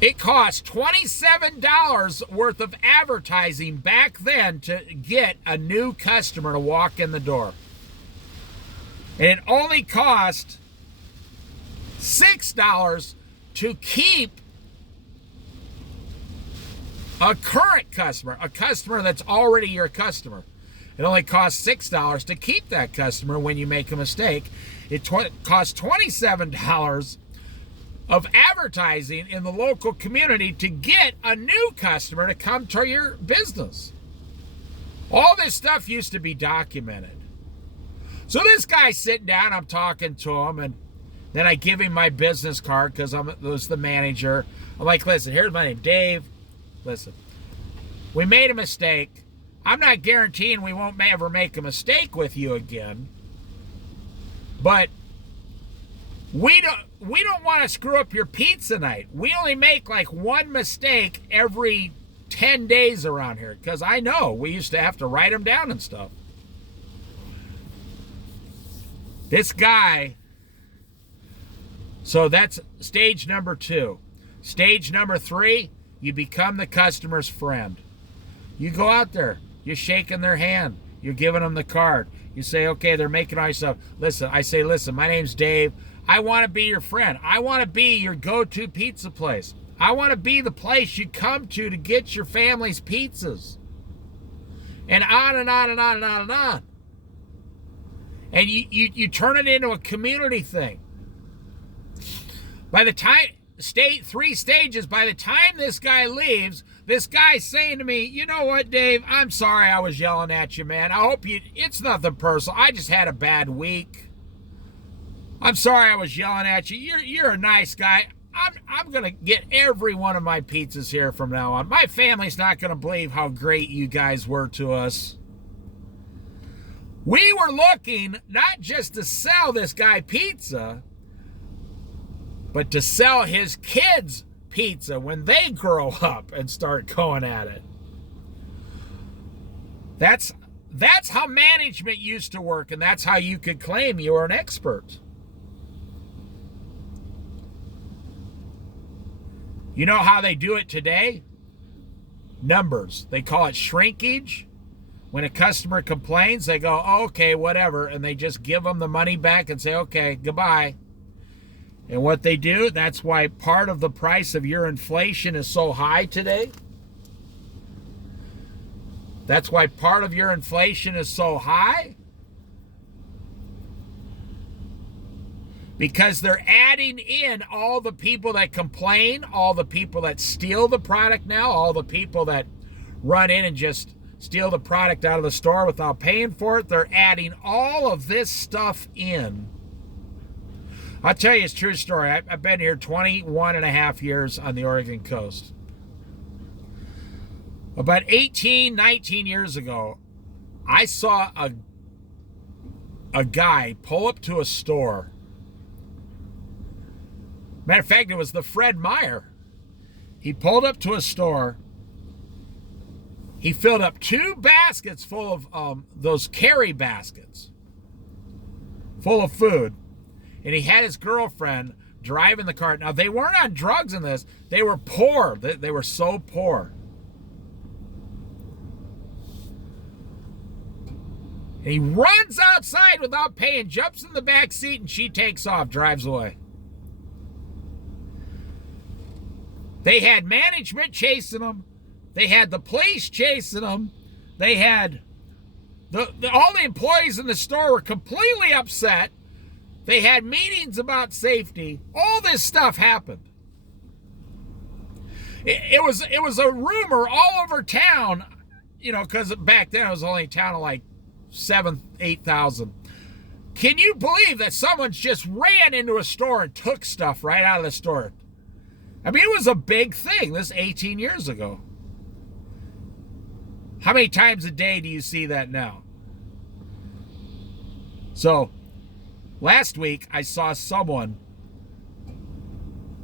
It cost $27 worth of advertising back then to get a new customer to walk in the door. And it only cost $6 to keep a current customer, a customer that's already your customer. It only costs $6 to keep that customer when you make a mistake. It costs $27 of advertising in the local community to get a new customer to come to your business. All this stuff used to be documented. So this guy's sitting down, I'm talking to him, and then I give him my business card because I was the manager. I'm like, listen, here's my name, Dave. Listen, we made a mistake. I'm not guaranteeing we won't ever make a mistake with you again, but we don't want to screw up your pizza night. We only make like 1 mistake every 10 days around here because I know we used to have to write them down and stuff. This guy, so that's stage number 2. Stage number 3, you become the customer's friend. You go out there, you're shaking their hand, you're giving them the card. You say, okay, they're making all your stuff. Listen, I say, listen, my name's Dave. I want to be your friend. I want to be your go-to pizza place. I want to be the place you come to get your family's pizzas. And on and on and on and on and on. And you turn it into a community thing. By the time, 3 stages, by the time this guy leaves, this guy's saying to me, you know what, Dave, I'm sorry I was yelling at you, man. I hope it's nothing personal. I just had a bad week. I'm sorry I was yelling at you. You're a nice guy. I'm going to get every one of my pizzas here from now on. My family's not going to believe how great you guys were to us. We were looking not just to sell this guy pizza, but to sell his kids pizza when they grow up and start going at it. That's how management used to work, and that's how you could claim you were an expert. You know how they do it today? Numbers. They call it shrinkage. When a customer complains, they go, oh, okay, whatever, and they just give them the money back and say, okay, goodbye. And what they do, that's why part of the price of your inflation is so high today. That's why part of your inflation is so high. Because they're adding in all the people that complain, all the people that steal the product now, all the people that run in and just steal the product out of the store without paying for it. They're adding all of this stuff in. I'll tell you, it's a true story. I've been here 21 and a half years on the Oregon coast. About 18, 19 years ago, I saw a guy pull up to a store. Matter of fact, it was the Fred Meyer. He pulled up to a store. He filled up 2 baskets full of those carry baskets full of food. And he had his girlfriend driving the cart. Now, they weren't on drugs in this. They were poor. They were so poor. And he runs outside without paying, jumps in the back seat, and she takes off, drives away. They had management chasing them. They had the police chasing them. They had all the employees in the store were completely upset. They had meetings about safety. All this stuff happened. It was a rumor all over town, you know, because back then it was only a town of like 7,000, 8,000. Can you believe that someone just ran into a store and took stuff right out of the store? I mean, it was a big thing. This 18 years ago. How many times a day do you see that now? So, last week, I saw someone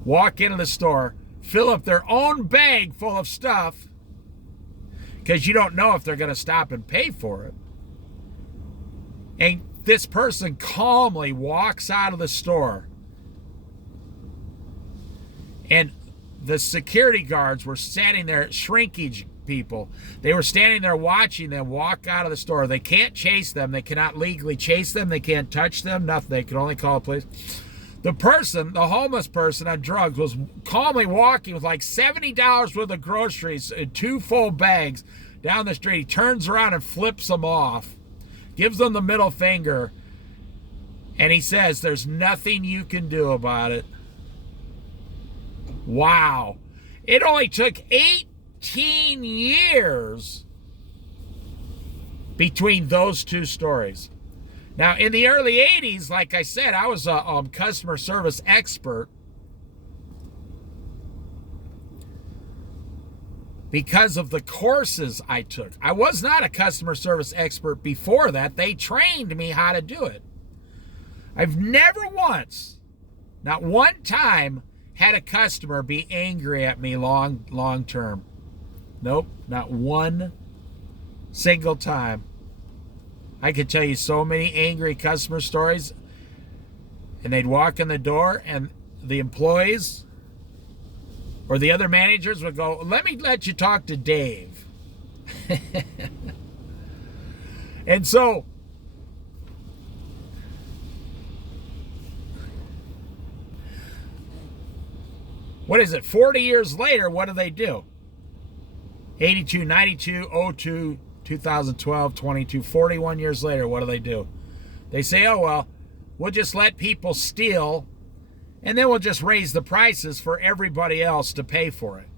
walk into the store, fill up their own bag full of stuff, because you don't know if they're going to stop and pay for it. And this person calmly walks out of the store. And the security guards were standing there, shrinkage people. They were standing there watching them walk out of the store. They can't chase them. They cannot legally chase them. They can't touch them. Nothing. They can only call the police. The person, the homeless person on drugs, was calmly walking with like $70 worth of groceries in 2 full bags down the street. He turns around and flips them off, gives them the middle finger, and he says, there's nothing you can do about it. Wow. It only took 18 years between those 2 stories. Now, in the early 80s, like I said, I was a customer service expert because of the courses I took. I was not a customer service expert before that. They trained me how to do it. I've never once, not one time, had a customer be angry at me long term. Nope, not one single time. I could tell you so many angry customer stories, and they'd walk in the door and the employees or the other managers would go, let you talk to Dave. And so what is it? 40 years later, what do? 82, 92, 02, 2012, 22, 41 years later, what do? They say, oh, well, we'll just let people steal, and then we'll just raise the prices for everybody else to pay for it.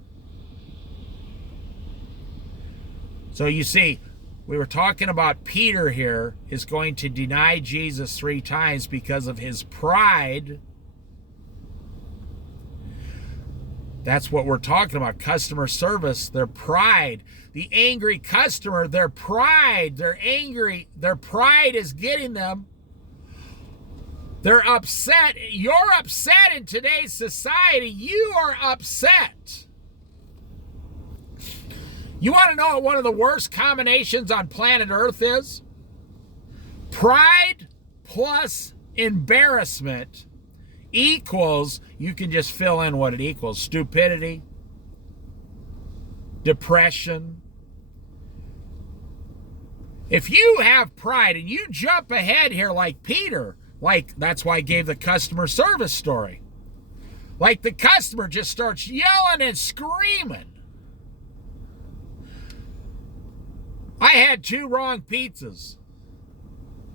So you see, we were talking about Peter here is going to deny Jesus 3 times because of his pride. That's what we're talking about. Customer service, their pride. The angry customer, their pride. They're angry. Their pride is getting them. They're upset. You're upset in today's society. You are upset. You want to know what one of the worst combinations on planet Earth is? Pride plus embarrassment equals, you can just fill in what it equals, stupidity, depression. If you have pride and you jump ahead here like Peter, like that's why I gave the customer service story. Like the customer just starts yelling and screaming. I had 2 wrong pizzas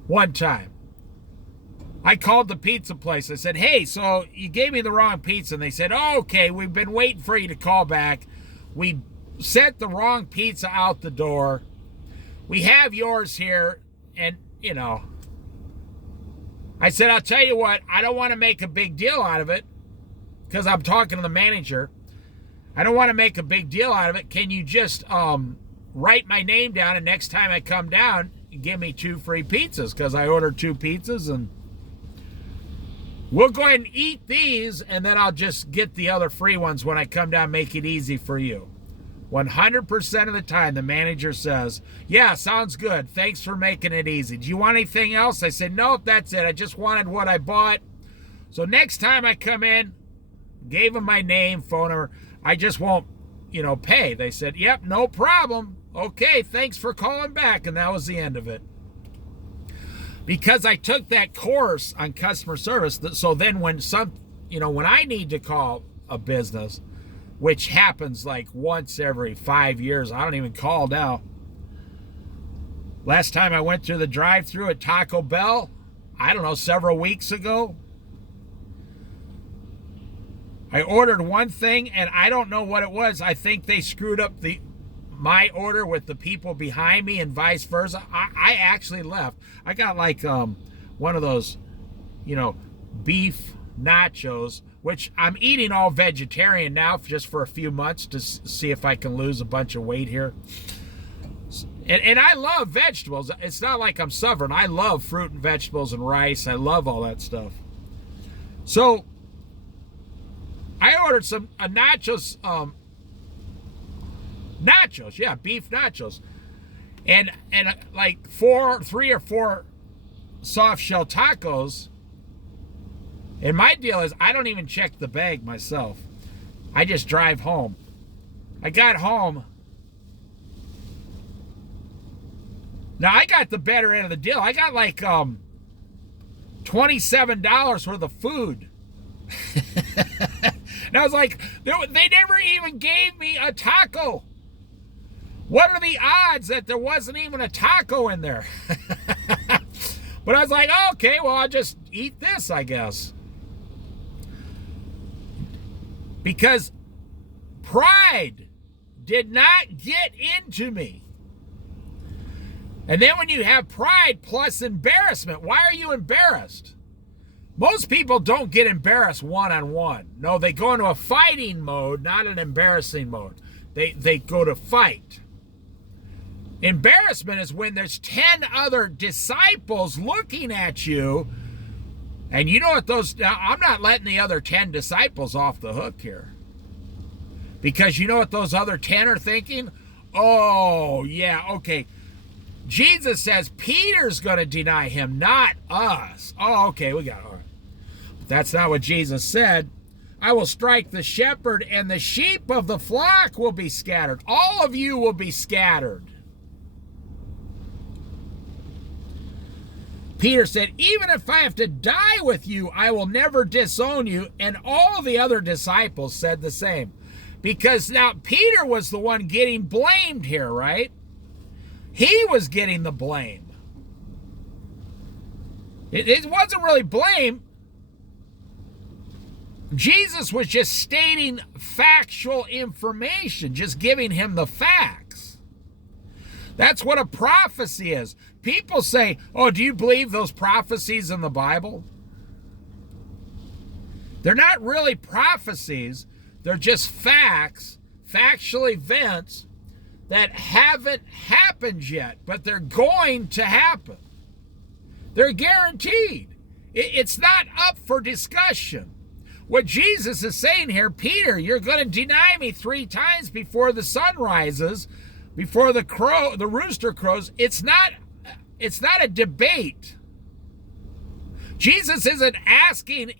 one time. I called the pizza place. I said, hey, so you gave me the wrong pizza. And they said, oh, okay, we've been waiting for you to call back. We sent the wrong pizza out the door. We have yours here. And, you know, I said, I'll tell you what, I don't want to make a big deal out of it because I'm talking to the manager. I don't want to make a big deal out of it. Can you just write my name down, and next time I come down, give me 2 free pizzas because I ordered 2 pizzas, and we'll go ahead and eat these, and then I'll just get the other free ones when I come down, make it easy for you. 100% of the time, the manager says, yeah, sounds good. Thanks for making it easy. Do you want anything else? I said, nope, that's it. I just wanted what I bought. So next time I come in, gave them my name, phone number, I just won't, pay. They said, yep, no problem. Okay, thanks for calling back. And that was the end of it. Because I took that course on customer service, so then when when I need to call a business, which happens like once every 5 years, I don't even call now. Last time I went through the drive-thru at Taco Bell, I don't know, several weeks ago, I ordered one thing and I don't know what it was. I think they screwed up my order with the people behind me and vice versa. I actually left. I got like one of those, beef nachos, which I'm eating all vegetarian now just for a few months to see if I can lose a bunch of weight here. And I love vegetables. It's not like I'm suffering. I love fruit and vegetables and rice. I love all that stuff. So I ordered some nachos, beef nachos, and like 3 or 4 soft shell tacos. And my deal is I don't even check the bag myself. I just drive home. I got home. Now I got the better end of the deal. I got like $27 worth of food. And I was like, they never even gave me a taco. What are the odds that there wasn't even a taco in there? But I was like, okay, well, I'll just eat this, I guess. Because pride did not get into me. And then when you have pride plus embarrassment, why are you embarrassed? Most people don't get embarrassed one-on-one. No, they go into a fighting mode, not an embarrassing mode. They go to fight. Embarrassment is when there's 10 other disciples looking at you. And you know what I'm not letting the other 10 disciples off the hook here. Because you know what those other 10 are thinking? Oh, yeah, okay. Jesus says Peter's going to deny him, not us. Oh, okay, we got it. All right. But that's not what Jesus said. I will strike the shepherd, and the sheep of the flock will be scattered. All of you will be scattered. Peter said, even if I have to die with you, I will never disown you. And all the other disciples said the same. Because now Peter was the one getting blamed here, right? He was getting the blame. It wasn't really blame. Jesus was just stating factual information, just giving him the facts. That's what a prophecy is. People say, oh, do you believe those prophecies in the Bible? They're not really prophecies. They're just facts, factual events that haven't happened yet, but they're going to happen. They're guaranteed. It's not up for discussion. What Jesus is saying here, Peter, you're going to deny me 3 times before the sun rises, before the rooster crows. It's not a debate. Jesus isn't asking,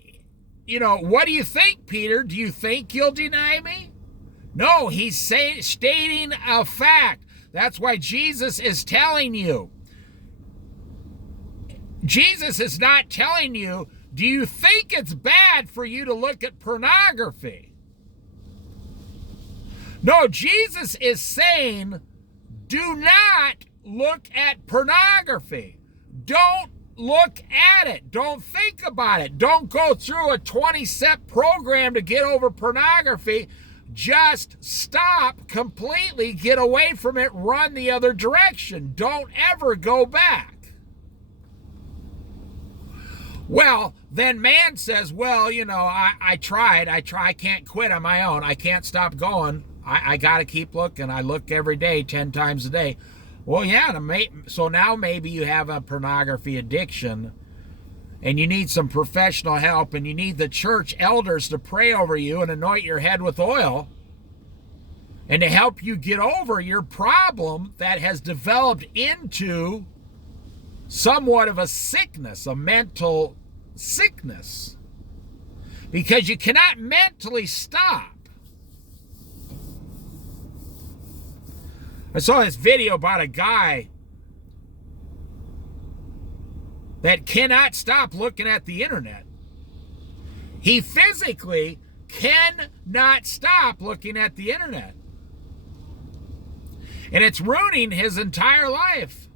what do you think, Peter? Do you think you'll deny me? No, he's stating a fact. That's why Jesus is telling you. Jesus is not telling you, do you think it's bad for you to look at pornography? No, Jesus is saying, do not look at pornography. Don't look at it. Don't think about it. Don't go through a 20-step program to get over pornography. Just stop completely, get away from it, run the other direction. Don't ever go back. Well, then man says, well, I tried. I can't quit on my own. I can't stop going. I got to keep looking. I look every day, 10 times a day. Well, yeah, so now maybe you have a pornography addiction and you need some professional help and you need the church elders to pray over you and anoint your head with oil and to help you get over your problem that has developed into somewhat of a sickness, a mental sickness, because you cannot mentally stop. I saw this video about a guy that cannot stop looking at the internet. He physically cannot stop looking at the internet. And it's ruining his entire life.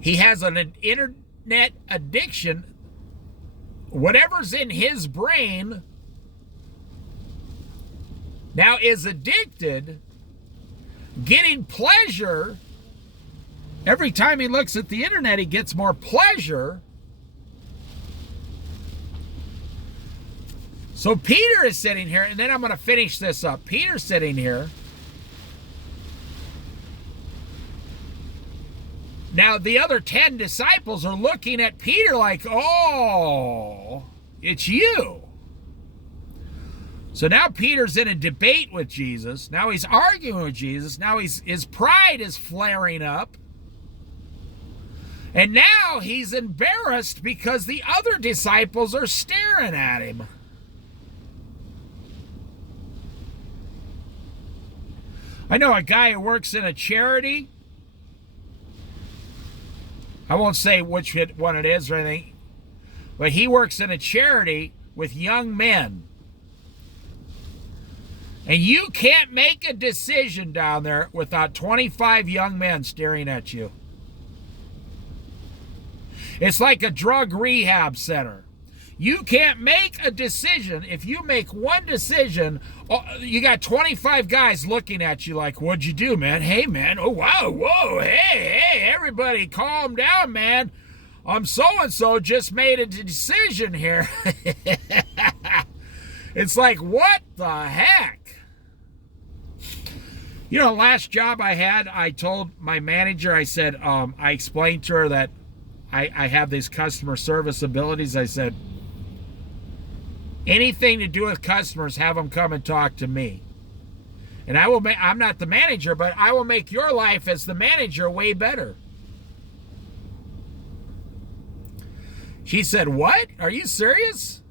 He has an internet addiction. Whatever's in his brain now is addicted, getting pleasure. Every time he looks at the internet, he gets more pleasure. So Peter is sitting here, and then I'm going to finish this up. Peter's sitting here. Now, the other 10 disciples are looking at Peter like, oh, it's you. So now Peter's in a debate with Jesus. Now he's arguing with Jesus. Now his pride is flaring up. And now he's embarrassed because the other disciples are staring at him. I know a guy who works in a charity. I won't say which one it is or anything, but he works in a charity with young men. And you can't make a decision down there without 25 young men staring at you. It's like a drug rehab center. You can't make a decision. If you make one decision, you got 25 guys looking at you like, what'd you do, man? Hey, man. Oh, wow. Whoa. Hey, everybody calm down, man. So-and-so just made a decision here. It's like, what the heck? Last job I had, I told my manager, I said, I explained to her that I have these customer service abilities. I said, anything to do with customers, have them come and talk to me. And I'm not the manager, but I will make your life as the manager way better. She said, what? Are you serious?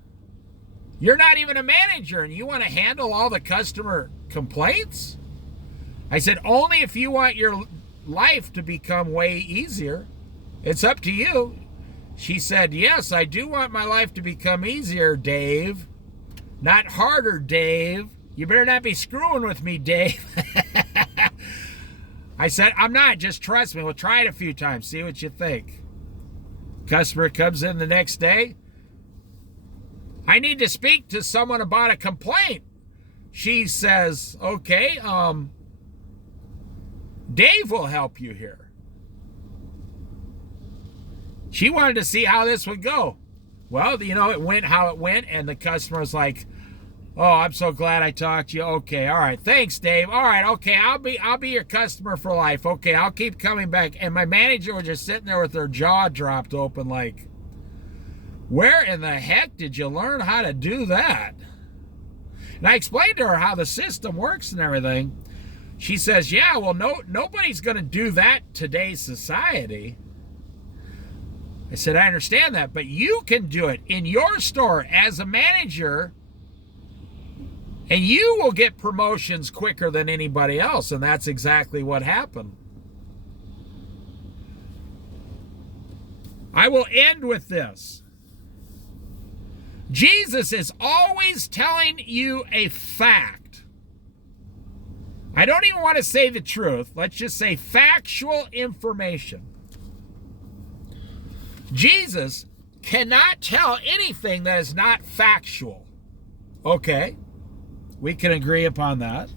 You're not even a manager and you want to handle all the customer complaints? I said, only if you want your life to become way easier. It's up to you. She said, yes, I do want my life to become easier, Dave. Not harder, Dave. You better not be screwing with me, Dave. I said, I'm not. Just trust me. We'll try it a few times. See what you think. Customer comes in the next day. I need to speak to someone about a complaint. she says, okay, Dave will help you here. She wanted to see how this would go. Well, you know, it went how it went, and the customer's like, oh, I'm so glad I talked to you. Okay, all right, thanks, Dave. All right, okay, I'll be your customer for life. Okay, I'll keep coming back. And my manager was just sitting there with her jaw dropped open like, where in the heck did you learn how to do that? And I explained to her how the system works and everything. She says, yeah, well, nobody's going to do that today's society. I said, I understand that, but you can do it in your store as a manager, and you will get promotions quicker than anybody else, and that's exactly what happened. I will end with this. Jesus is always telling you a fact. I don't even want to say the truth. Let's just say factual information. Jesus cannot tell anything that is not factual. Okay, we can agree upon that.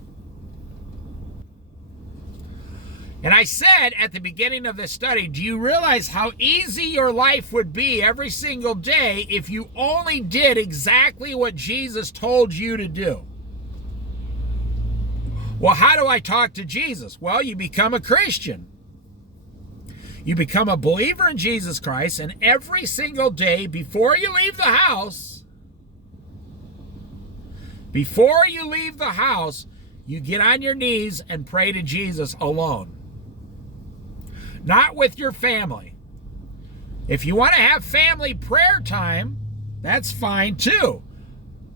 And I said at the beginning of this study, do you realize how easy your life would be every single day if you only did exactly what Jesus told you to do? Well, how do I talk to Jesus? Well, you become a Christian. You become a believer in Jesus Christ, and every single day before you leave the house, you get on your knees and pray to Jesus alone. Not with your family. If you want to have family prayer time, that's fine too.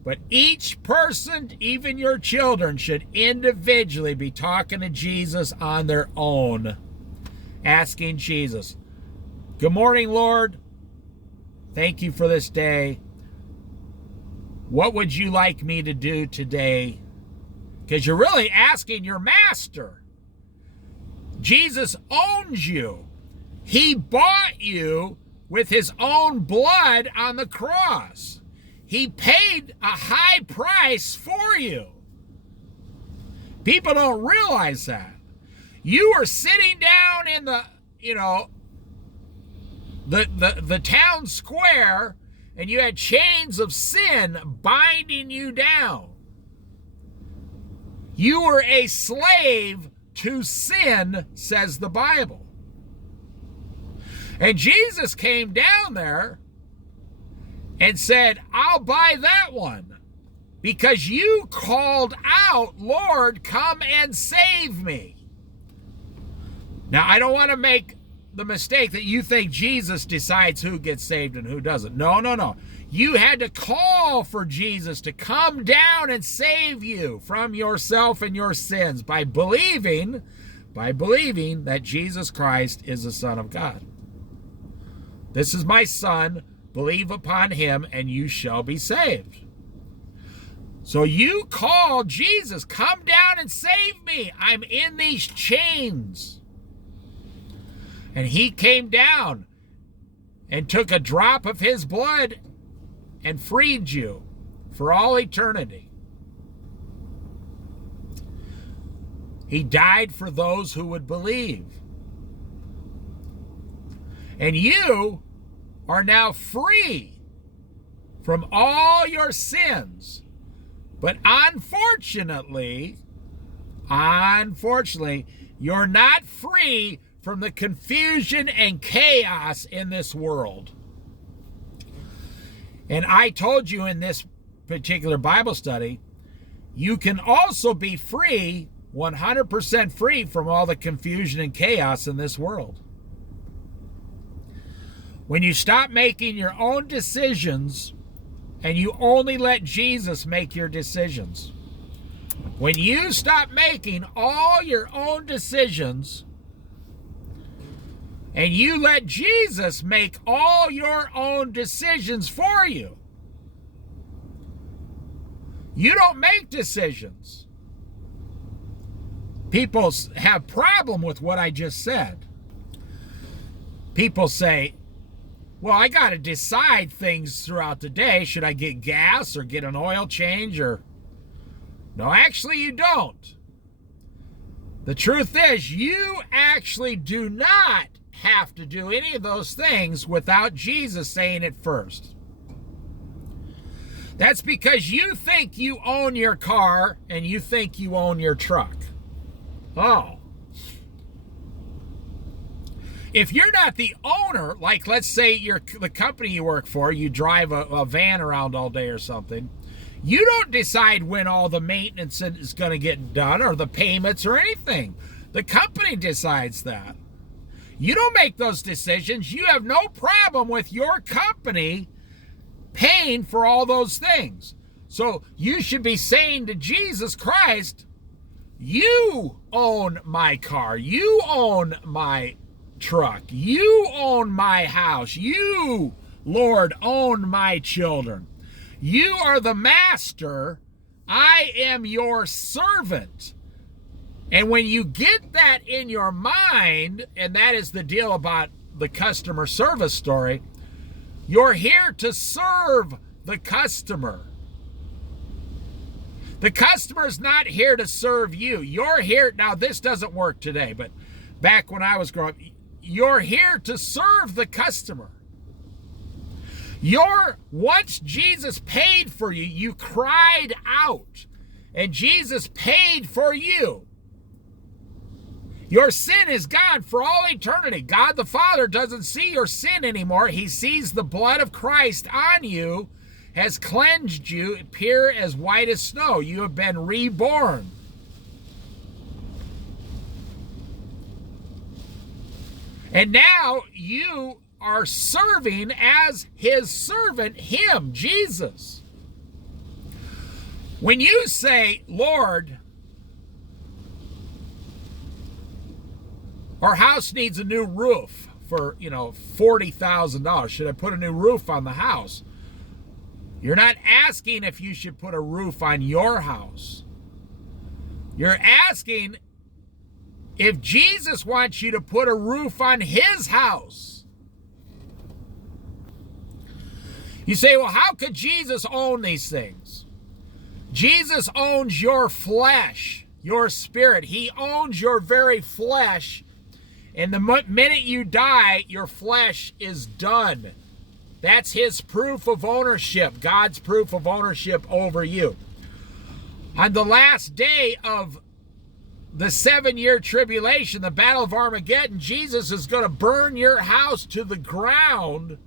But each person, even your children, should individually be talking to Jesus on their own. Asking Jesus, good morning, Lord. Thank you for this day. What would you like me to do today? Because you're really asking your master. Jesus owns you. He bought you with his own blood on the cross. He paid a high price for you. People don't realize that. You were sitting down in the town square, and you had chains of sin binding you down. You were a slave to sin, says the Bible. And Jesus came down there and said, I'll buy that one because you called out, Lord, come and save me. Now, I don't want to make the mistake that you think Jesus decides who gets saved and who doesn't. No. You had to call for Jesus to come down and save you from yourself and your sins by believing that Jesus Christ is the Son of God. This is my Son. Believe upon him and you shall be saved. So you call Jesus, come down and save me. I'm in these chains. And he came down and took a drop of his blood and freed you for all eternity. He died for those who would believe. And you are now free from all your sins. But unfortunately, you're not free from the confusion and chaos in this world. And I told you in this particular Bible study, you can also be free, 100% free from all the confusion and chaos in this world. When you stop making your own decisions and you only let Jesus make your decisions. When you stop making all your own decisions and you let Jesus make all your own decisions for you. You don't make decisions. People have problem with what I just said. People say, well, I got to decide things throughout the day. Should I get gas or get an oil change or No, actually you don't. The truth is, you actually do not have to do any of those things without Jesus saying it first. That's because you think you own your car and you think you own your truck. Oh. If you're not the owner, like let's say you're the company you work for, you drive a van around all day or something, you don't decide when all the maintenance is going to get done or the payments or anything. The company decides that. You don't make those decisions. You have no problem with your company paying for all those things. So you should be saying to Jesus Christ, you own my car. You own my truck. You own my house. You, Lord, own my children. You are the master. I am your servant. And when you get that in your mind, and that is the deal about the customer service story, you're here to serve the customer. The customer's not here to serve you. You're here. Now, this doesn't work today, but back when I was growing up, you're here to serve the customer. Once Jesus paid for you, you cried out, and Jesus paid for you. Your sin is gone for all eternity. God the Father doesn't see your sin anymore. He sees the blood of Christ on you has cleansed you, pure as white as snow. You have been reborn. And now you are serving as his servant, him, Jesus. When you say, Lord, our house needs a new roof for, $40,000. Should I put a new roof on the house? You're not asking if you should put a roof on your house. You're asking if Jesus wants you to put a roof on his house. You say, well, how could Jesus own these things? Jesus owns your flesh, your spirit. He owns your very flesh. And the minute you die, your flesh is done. That's his proof of ownership, God's proof of ownership over you. On the last day of the 7-year tribulation, the battle of Armageddon, Jesus is going to burn your house to the ground.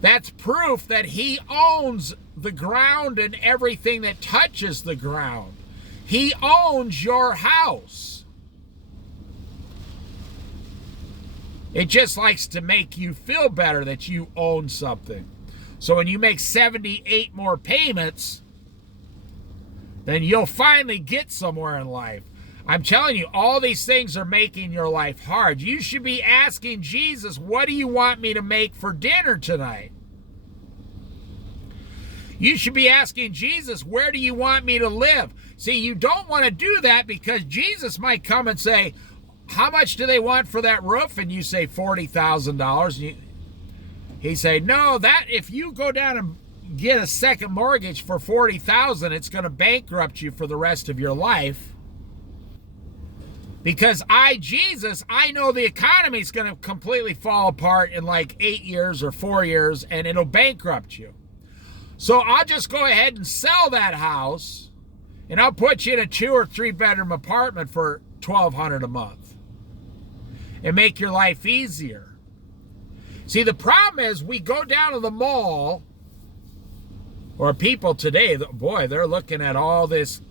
That's proof that he owns the ground and everything that touches the ground. He owns your house. It just likes to make you feel better that you own something. So when you make 78 more payments, then you'll finally get somewhere in life. I'm telling you, all these things are making your life hard. You should be asking Jesus, what do you want me to make for dinner tonight? You should be asking Jesus, where do you want me to live? See, you don't want to do that because Jesus might come and say, how much do they want for that roof? And you say $40,000. He say, no, that if you go down and get a second mortgage for $40,000, it's going to bankrupt you for the rest of your life. Because Jesus, I know the economy is going to completely fall apart in like 8 years or 4 years, and it'll bankrupt you. So I'll just go ahead and sell that house, and I'll put you in a 2 or 3 bedroom apartment for $1,200 a month. And make your life easier. See, the problem is we go down to the mall, or people today, boy, they're looking at all this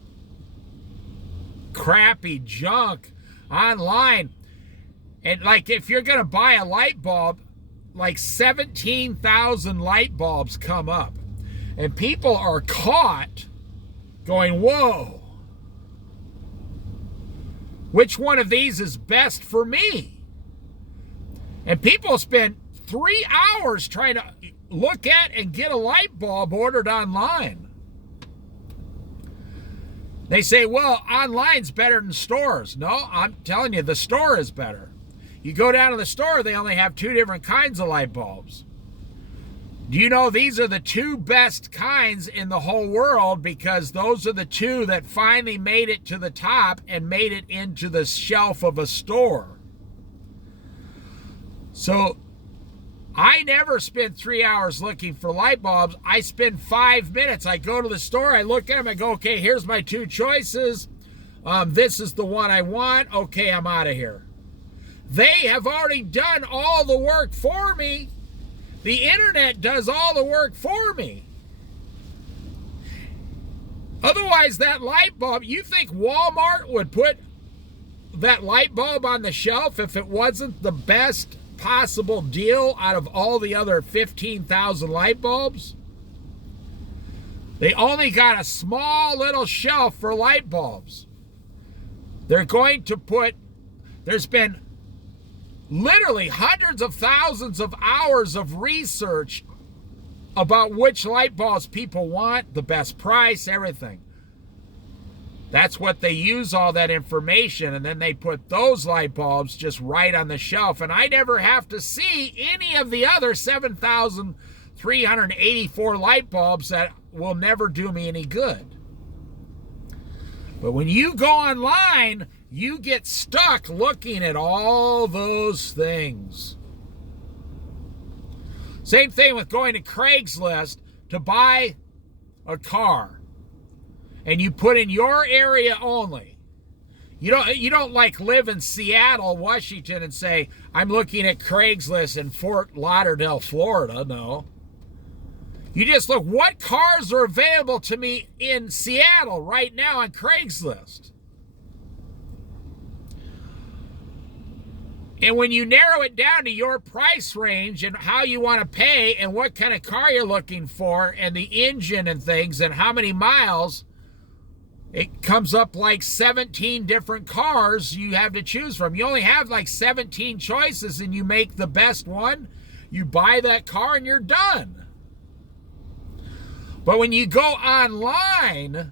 crappy junk online. And like if you're going to buy a light bulb, like 17,000 light bulbs come up. And people are caught going, whoa, which one of these is best for me? And people spend 3 hours trying to look at and get a light bulb ordered online. They say, well, online's better than stores. No, I'm telling you, the store is better. You go down to the store, they only have 2 different kinds of light bulbs. Do you know these are the two best kinds in the whole world, because those are the two that finally made it to the top and made it into the shelf of a store. So I never spend 3 hours looking for light bulbs. I spend 5 minutes. I go to the store, I look at them, I go, okay, here's my two choices. This is the one I want. Okay, I'm out of here. They have already done all the work for me. The internet does all the work for me. Otherwise, that light bulb, you think Walmart would put that light bulb on the shelf if it wasn't the best possible deal out of all the other 15,000 light bulbs? They only got a small little shelf for light bulbs. They're going to put, there's been literally hundreds of thousands of hours of research about which light bulbs people want, the best price, everything. That's what they use, all that information, and then they put those light bulbs just right on the shelf, and I never have to see any of the other 7,384 light bulbs that will never do me any good. But when you go online, you get stuck looking at all those things. Same thing with going to Craigslist to buy a car. And you put in your area only. You don't like live in Seattle, Washington, and say, I'm looking at Craigslist in Fort Lauderdale, Florida. No. You just look, what cars are available to me in Seattle right now on Craigslist? And when you narrow it down to your price range and how you want to pay and what kind of car you're looking for and the engine and things and how many miles, it comes up like 17 different cars you have to choose from. You only have like 17 choices, and you make the best one. You buy that car and you're done. But when you go online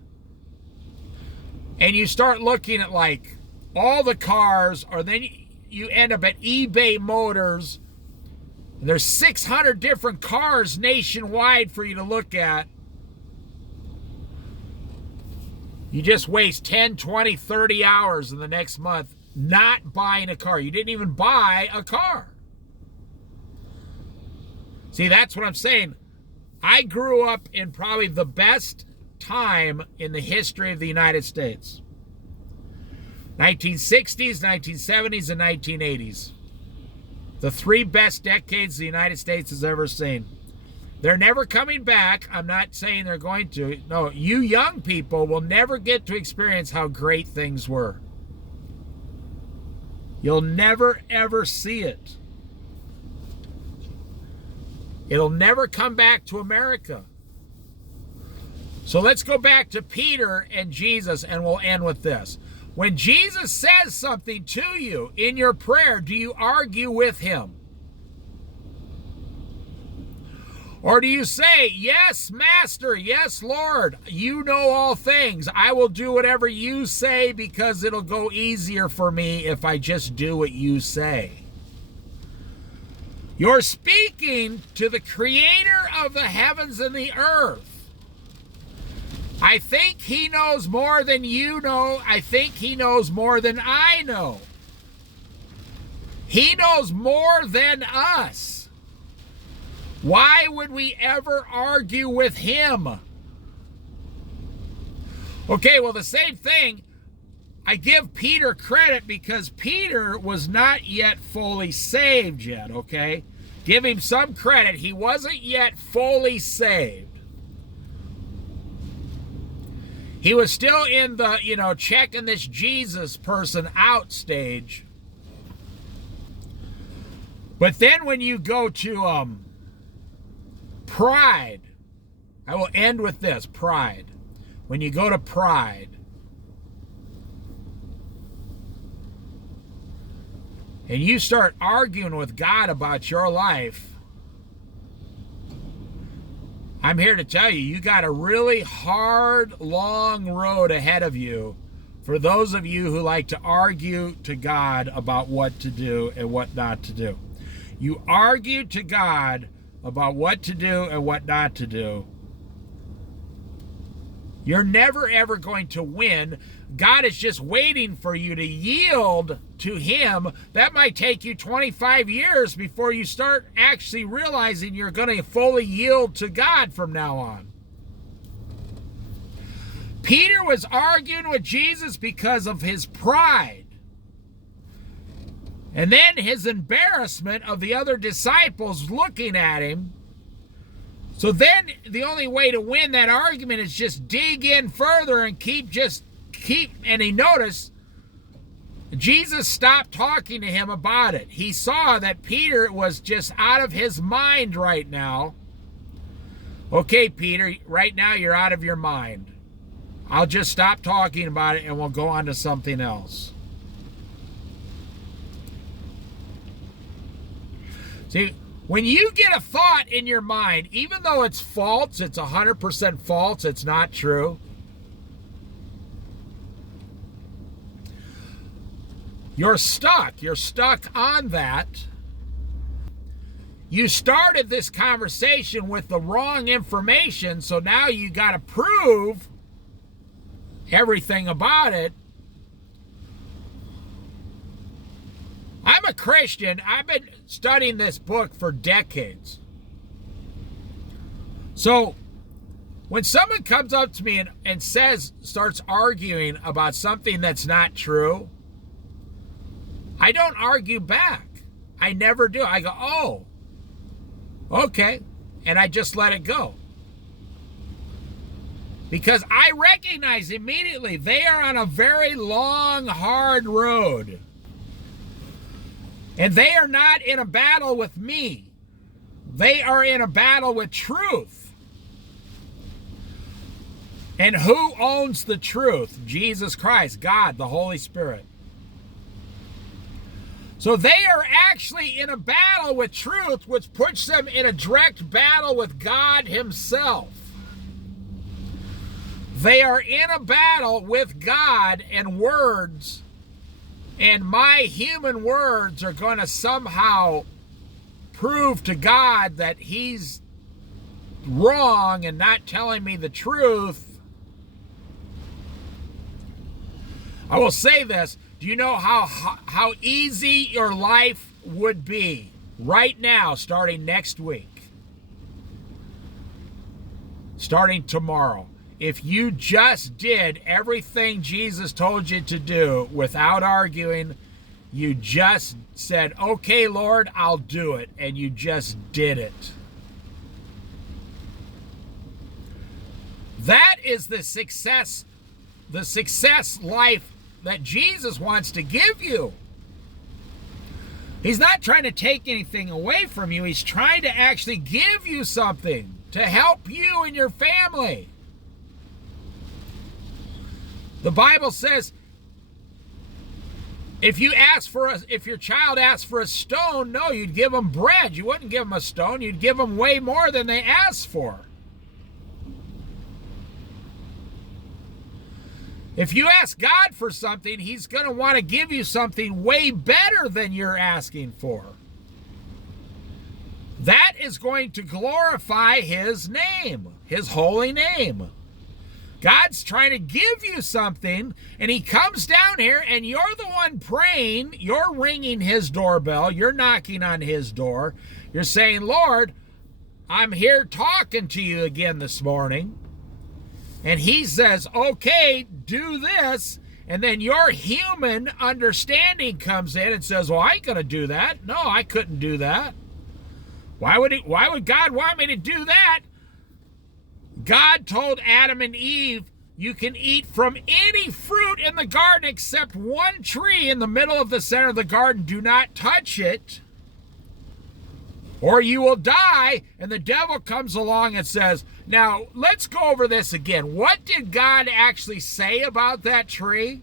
and you start looking at like all the cars, or then you end up at eBay Motors, and there's 600 different cars nationwide for you to look at. You just waste 10, 20, 30 hours in the next month not buying a car. You didn't even buy a car. See, that's what I'm saying. I grew up in probably the best time in the history of the United States. 1960s, 1970s, and 1980s. The three best decades the United States has ever seen. They're never coming back. I'm not saying they're going to. No, you young people will never get to experience how great things were. You'll never, ever see it. It'll never come back to America. So let's go back to Peter and Jesus, and we'll end with this. When Jesus says something to you in your prayer, do you argue with him? Or do you say, yes, Master, yes, Lord, you know all things. I will do whatever you say because it'll go easier for me if I just do what you say. You're speaking to the creator of the heavens and the earth. I think he knows more than you know. I think he knows more than I know. He knows more than us. Why would we ever argue with him? Okay, well, the same thing, I give Peter credit because Peter was not yet fully saved yet, okay? Give him some credit. He wasn't yet fully saved. He was still in the, checking this Jesus person out stage. But then when you go to pride, I will end with this, pride. When you go to pride, and you start arguing with God about your life, I'm here to tell you, you got a really hard, long road ahead of you for those of you who like to argue to God about what to do and what not to do. You argue to God about what to do and what not to do, you're never ever going to win. God is just waiting for you to yield to him. That might take you 25 years before you start actually realizing you're going to fully yield to God from now on. Peter was arguing with Jesus because of his pride. And then his embarrassment of the other disciples looking at him. So then the only way to win that argument is just dig in further and keep, and he noticed Jesus stopped talking to him about it. He saw that Peter was just out of his mind right now. Okay, Peter, right now you're out of your mind. I'll just stop talking about it and we'll go on to something else. See, when you get a thought in your mind, even though it's false, it's 100% false, it's not true. You're stuck. You're stuck on that. You started this conversation with the wrong information, so now you got to prove everything about it. I'm a Christian. I've been studying this book for decades. So when someone comes up to me and starts arguing about something that's not true, I don't argue back. I never do. I go, oh, okay. And I just let it go. Because I recognize immediately they are on a very long, hard road. And they are not in a battle with me. They are in a battle with truth. And who owns the truth? Jesus Christ, God, the Holy Spirit. So they are actually in a battle with truth, which puts them in a direct battle with God himself. They are in a battle with God and words, and my human words are going to somehow prove to God that he's wrong and not telling me the truth. I will say this. Do you know how easy your life would be right now, starting next week, starting tomorrow, if you just did everything Jesus told you to do without arguing? You just said, okay, Lord, I'll do it. And you just did it. That is the success life that Jesus wants to give you. He's not trying to take anything away from you. He's trying to actually give you something to help you and your family. The Bible says, if your child asks for a stone, no, you'd give them bread. You wouldn't give them a stone. You'd give them way more than they asked for. If you ask God for something, he's going to want to give you something way better than you're asking for. That is going to glorify his name, his holy name. God's trying to give you something, and he comes down here, and you're the one praying. You're ringing his doorbell. You're knocking on his door. You're saying, Lord, I'm here talking to you again this morning. And he says, okay, do this. And then your human understanding comes in and says, well, I ain't going to do that. No, I couldn't do that. Why would God want me to do that? God told Adam and Eve, you can eat from any fruit in the garden except one tree in the middle of the center of the garden. Do not touch it, or you will die. And the devil comes along and says, now, let's go over this again. What did God actually say about that tree?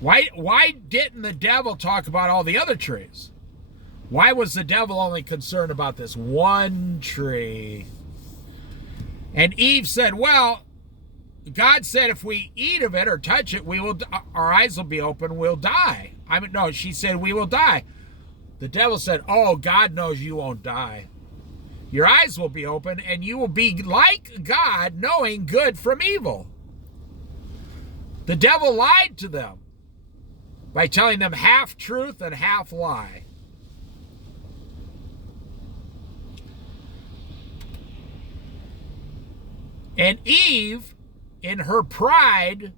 Why didn't the devil talk about all the other trees? Why was the devil only concerned about this one tree? And Eve said, well, God said if we eat of it or touch it, our eyes will be open, we'll die. No, she said we will die. The devil said, oh, God knows you won't die. Your eyes will be open, and you will be like God, knowing good from evil. The devil lied to them by telling them half truth and half lie. And Eve, in her pride,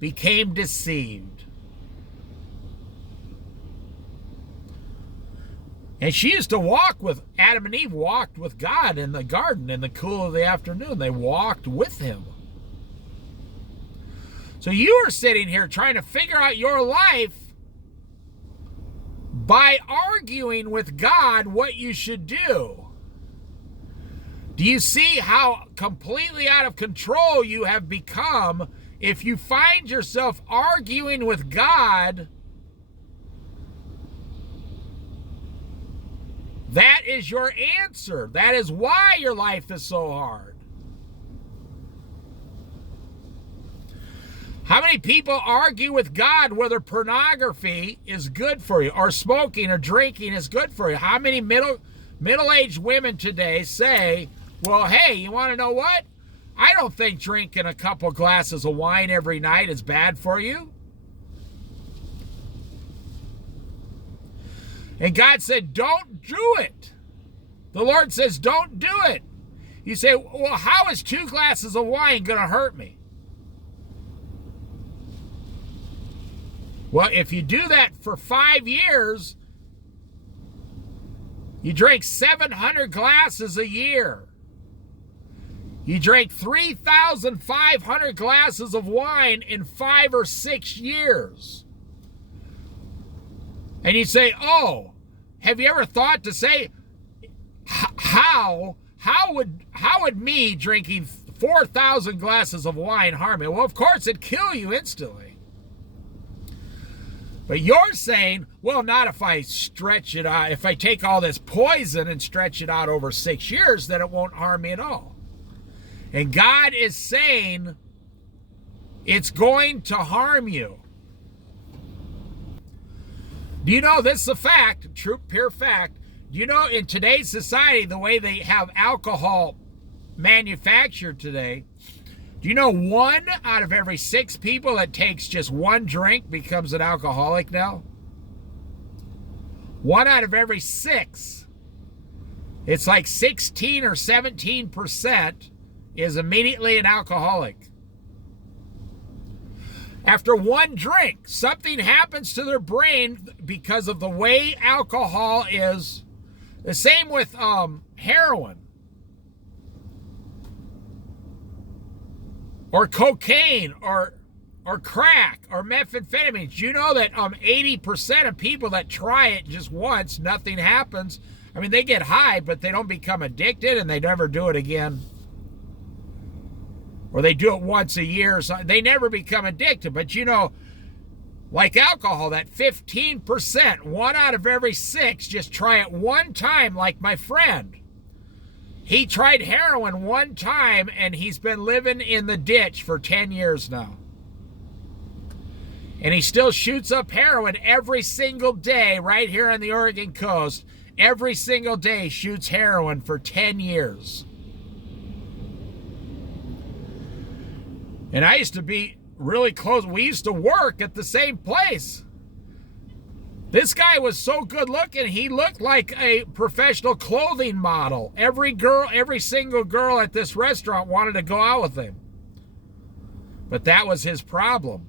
became deceived. And she used to walk with, Adam and Eve walked with God in the garden in the cool of the afternoon. They walked with him. So you are sitting here trying to figure out your life by arguing with God what you should do. Do you see how completely out of control you have become if you find yourself arguing with God? That is your answer. That is why your life is so hard. How many people argue with God whether pornography is good for you or smoking or drinking is good for you? How many middle-aged women today say, well, hey, you want to know what? I don't think drinking a couple glasses of wine every night is bad for you. And God said, don't do it. The Lord says, don't do it. You say, well, how is 2 glasses of wine going to hurt me? Well, if you do that for 5 years, you drink 700 glasses a year. You drank 3,500 glasses of wine in 5 or 6 years. And you say, oh, have you ever thought to say, how would me drinking 4,000 glasses of wine harm me? Well, of course, it'd kill you instantly. But you're saying, well, not if I stretch it out. If I take all this poison and stretch it out over 6 years, then it won't harm me at all. And God is saying it's going to harm you. Do you know this is a fact, true, pure fact? Do you know in today's society, the way they have alcohol manufactured today, do you know 1 out of every 6 people that takes just 1 drink becomes an alcoholic now? 1 out of every 6. It's like 16 or 17% is immediately an alcoholic. After 1 drink, something happens to their brain because of the way alcohol is. The same with heroin or cocaine or crack or methamphetamines. You know that 80% of people that try it just once, nothing happens. I mean, they get high, but they don't become addicted and they never do it again. Or they do it once a year or something. They never become addicted. But you know, like alcohol, that 15%, 1 out of every 6 just try it 1 time, like my friend. He tried heroin 1 time and he's been living in the ditch for 10 years now. And he still shoots up heroin every single day right here on the Oregon coast. Every single day shoots heroin for 10 years. And I used to be really close. We used to work at the same place. This guy was so good looking, he looked like a professional clothing model. Every single girl at this restaurant wanted to go out with him. But that was his problem.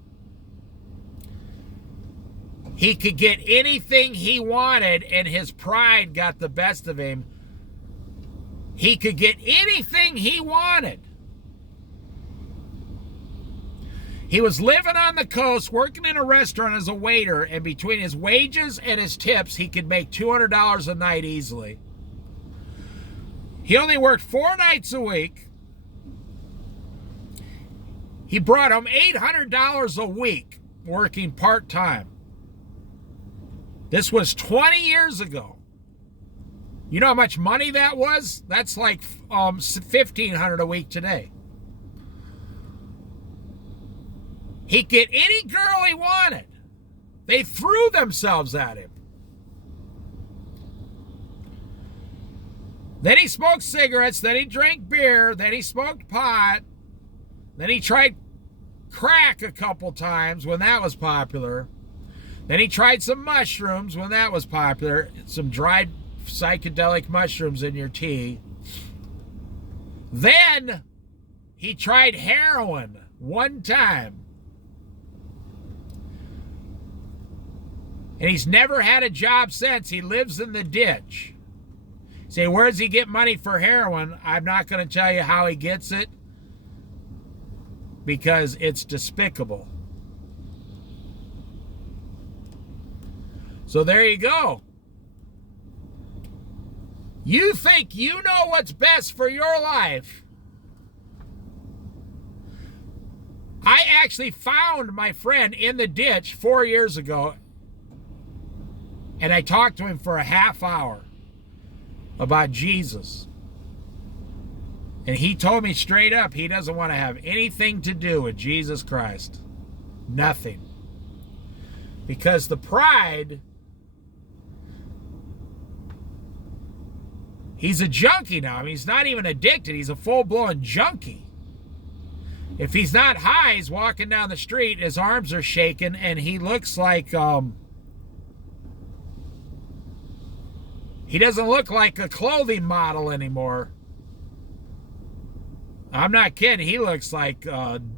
He could get anything he wanted, and his pride got the best of him. He could get anything he wanted. He was living on the coast, working in a restaurant as a waiter, and between his wages and his tips, he could make $200 a night easily. He only worked 4 nights a week. He brought home $800 a week working part-time. This was 20 years ago. You know how much money that was? That's like $1,500 a week today. He'd get any girl he wanted. They threw themselves at him. Then he smoked cigarettes. Then he drank beer. Then he smoked pot. Then he tried crack a couple times when that was popular. Then he tried some mushrooms when that was popular. Some dried psychedelic mushrooms in your tea. Then he tried heroin one time. And he's never had a job since. He lives in the ditch. Say, where does he get money for heroin? I'm not going to tell you how he gets it, because it's despicable. So there you go. You think you know what's best for your life. I actually found my friend in the ditch 4 years ago, and I talked to him for a half hour about Jesus. And he told me straight up he doesn't want to have anything to do with Jesus Christ. Nothing. Because the pride, he's a junkie now. I mean, he's not even addicted. He's a full-blown junkie. If he's not high, he's walking down the street, his arms are shaking, and he looks like, he doesn't look like a clothing model anymore. I'm not kidding. He looks like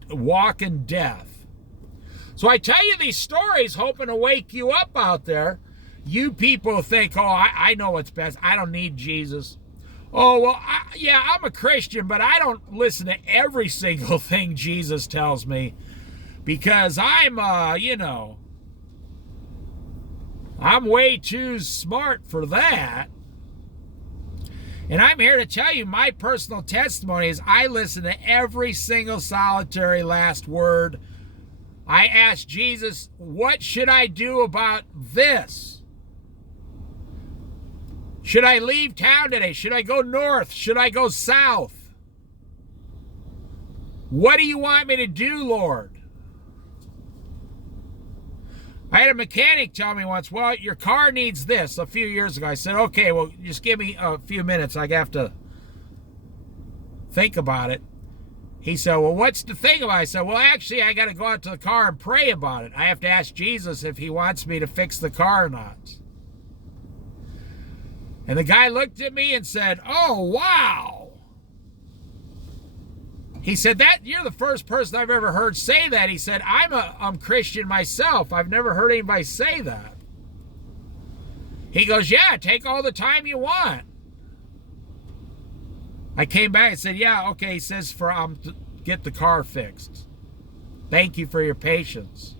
walking death. So I tell you these stories hoping to wake you up out there. You people think, oh, I know what's best. I don't need Jesus. Oh, well, yeah, I'm a Christian, but I don't listen to every single thing Jesus tells me, because I'm way too smart for that. And I'm here to tell you my personal testimony is I listen to every single solitary last word. I asked Jesus, what should I do about this? Should I leave town today? Should I go north? Should I go south? What do you want me to do, Lord? I had a mechanic tell me once, well, your car needs this a few years ago. I said, okay, well, just give me a few minutes. I have to think about it. He said, well, what's the thing about it? I said, well, actually, I got to go out to the car and pray about it. I have to ask Jesus if he wants me to fix the car or not. And the guy looked at me and said, oh, wow. He said, you're the first person I've ever heard say that. He said, I'm Christian myself. I've never heard anybody say that. He goes, yeah, take all the time you want. I came back and said, yeah, okay. He says, to get the car fixed. Thank you for your patience.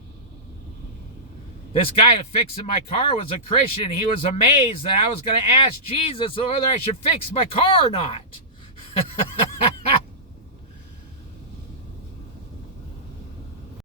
This guy fixing my car was a Christian. He was amazed that I was going to ask Jesus whether I should fix my car or not.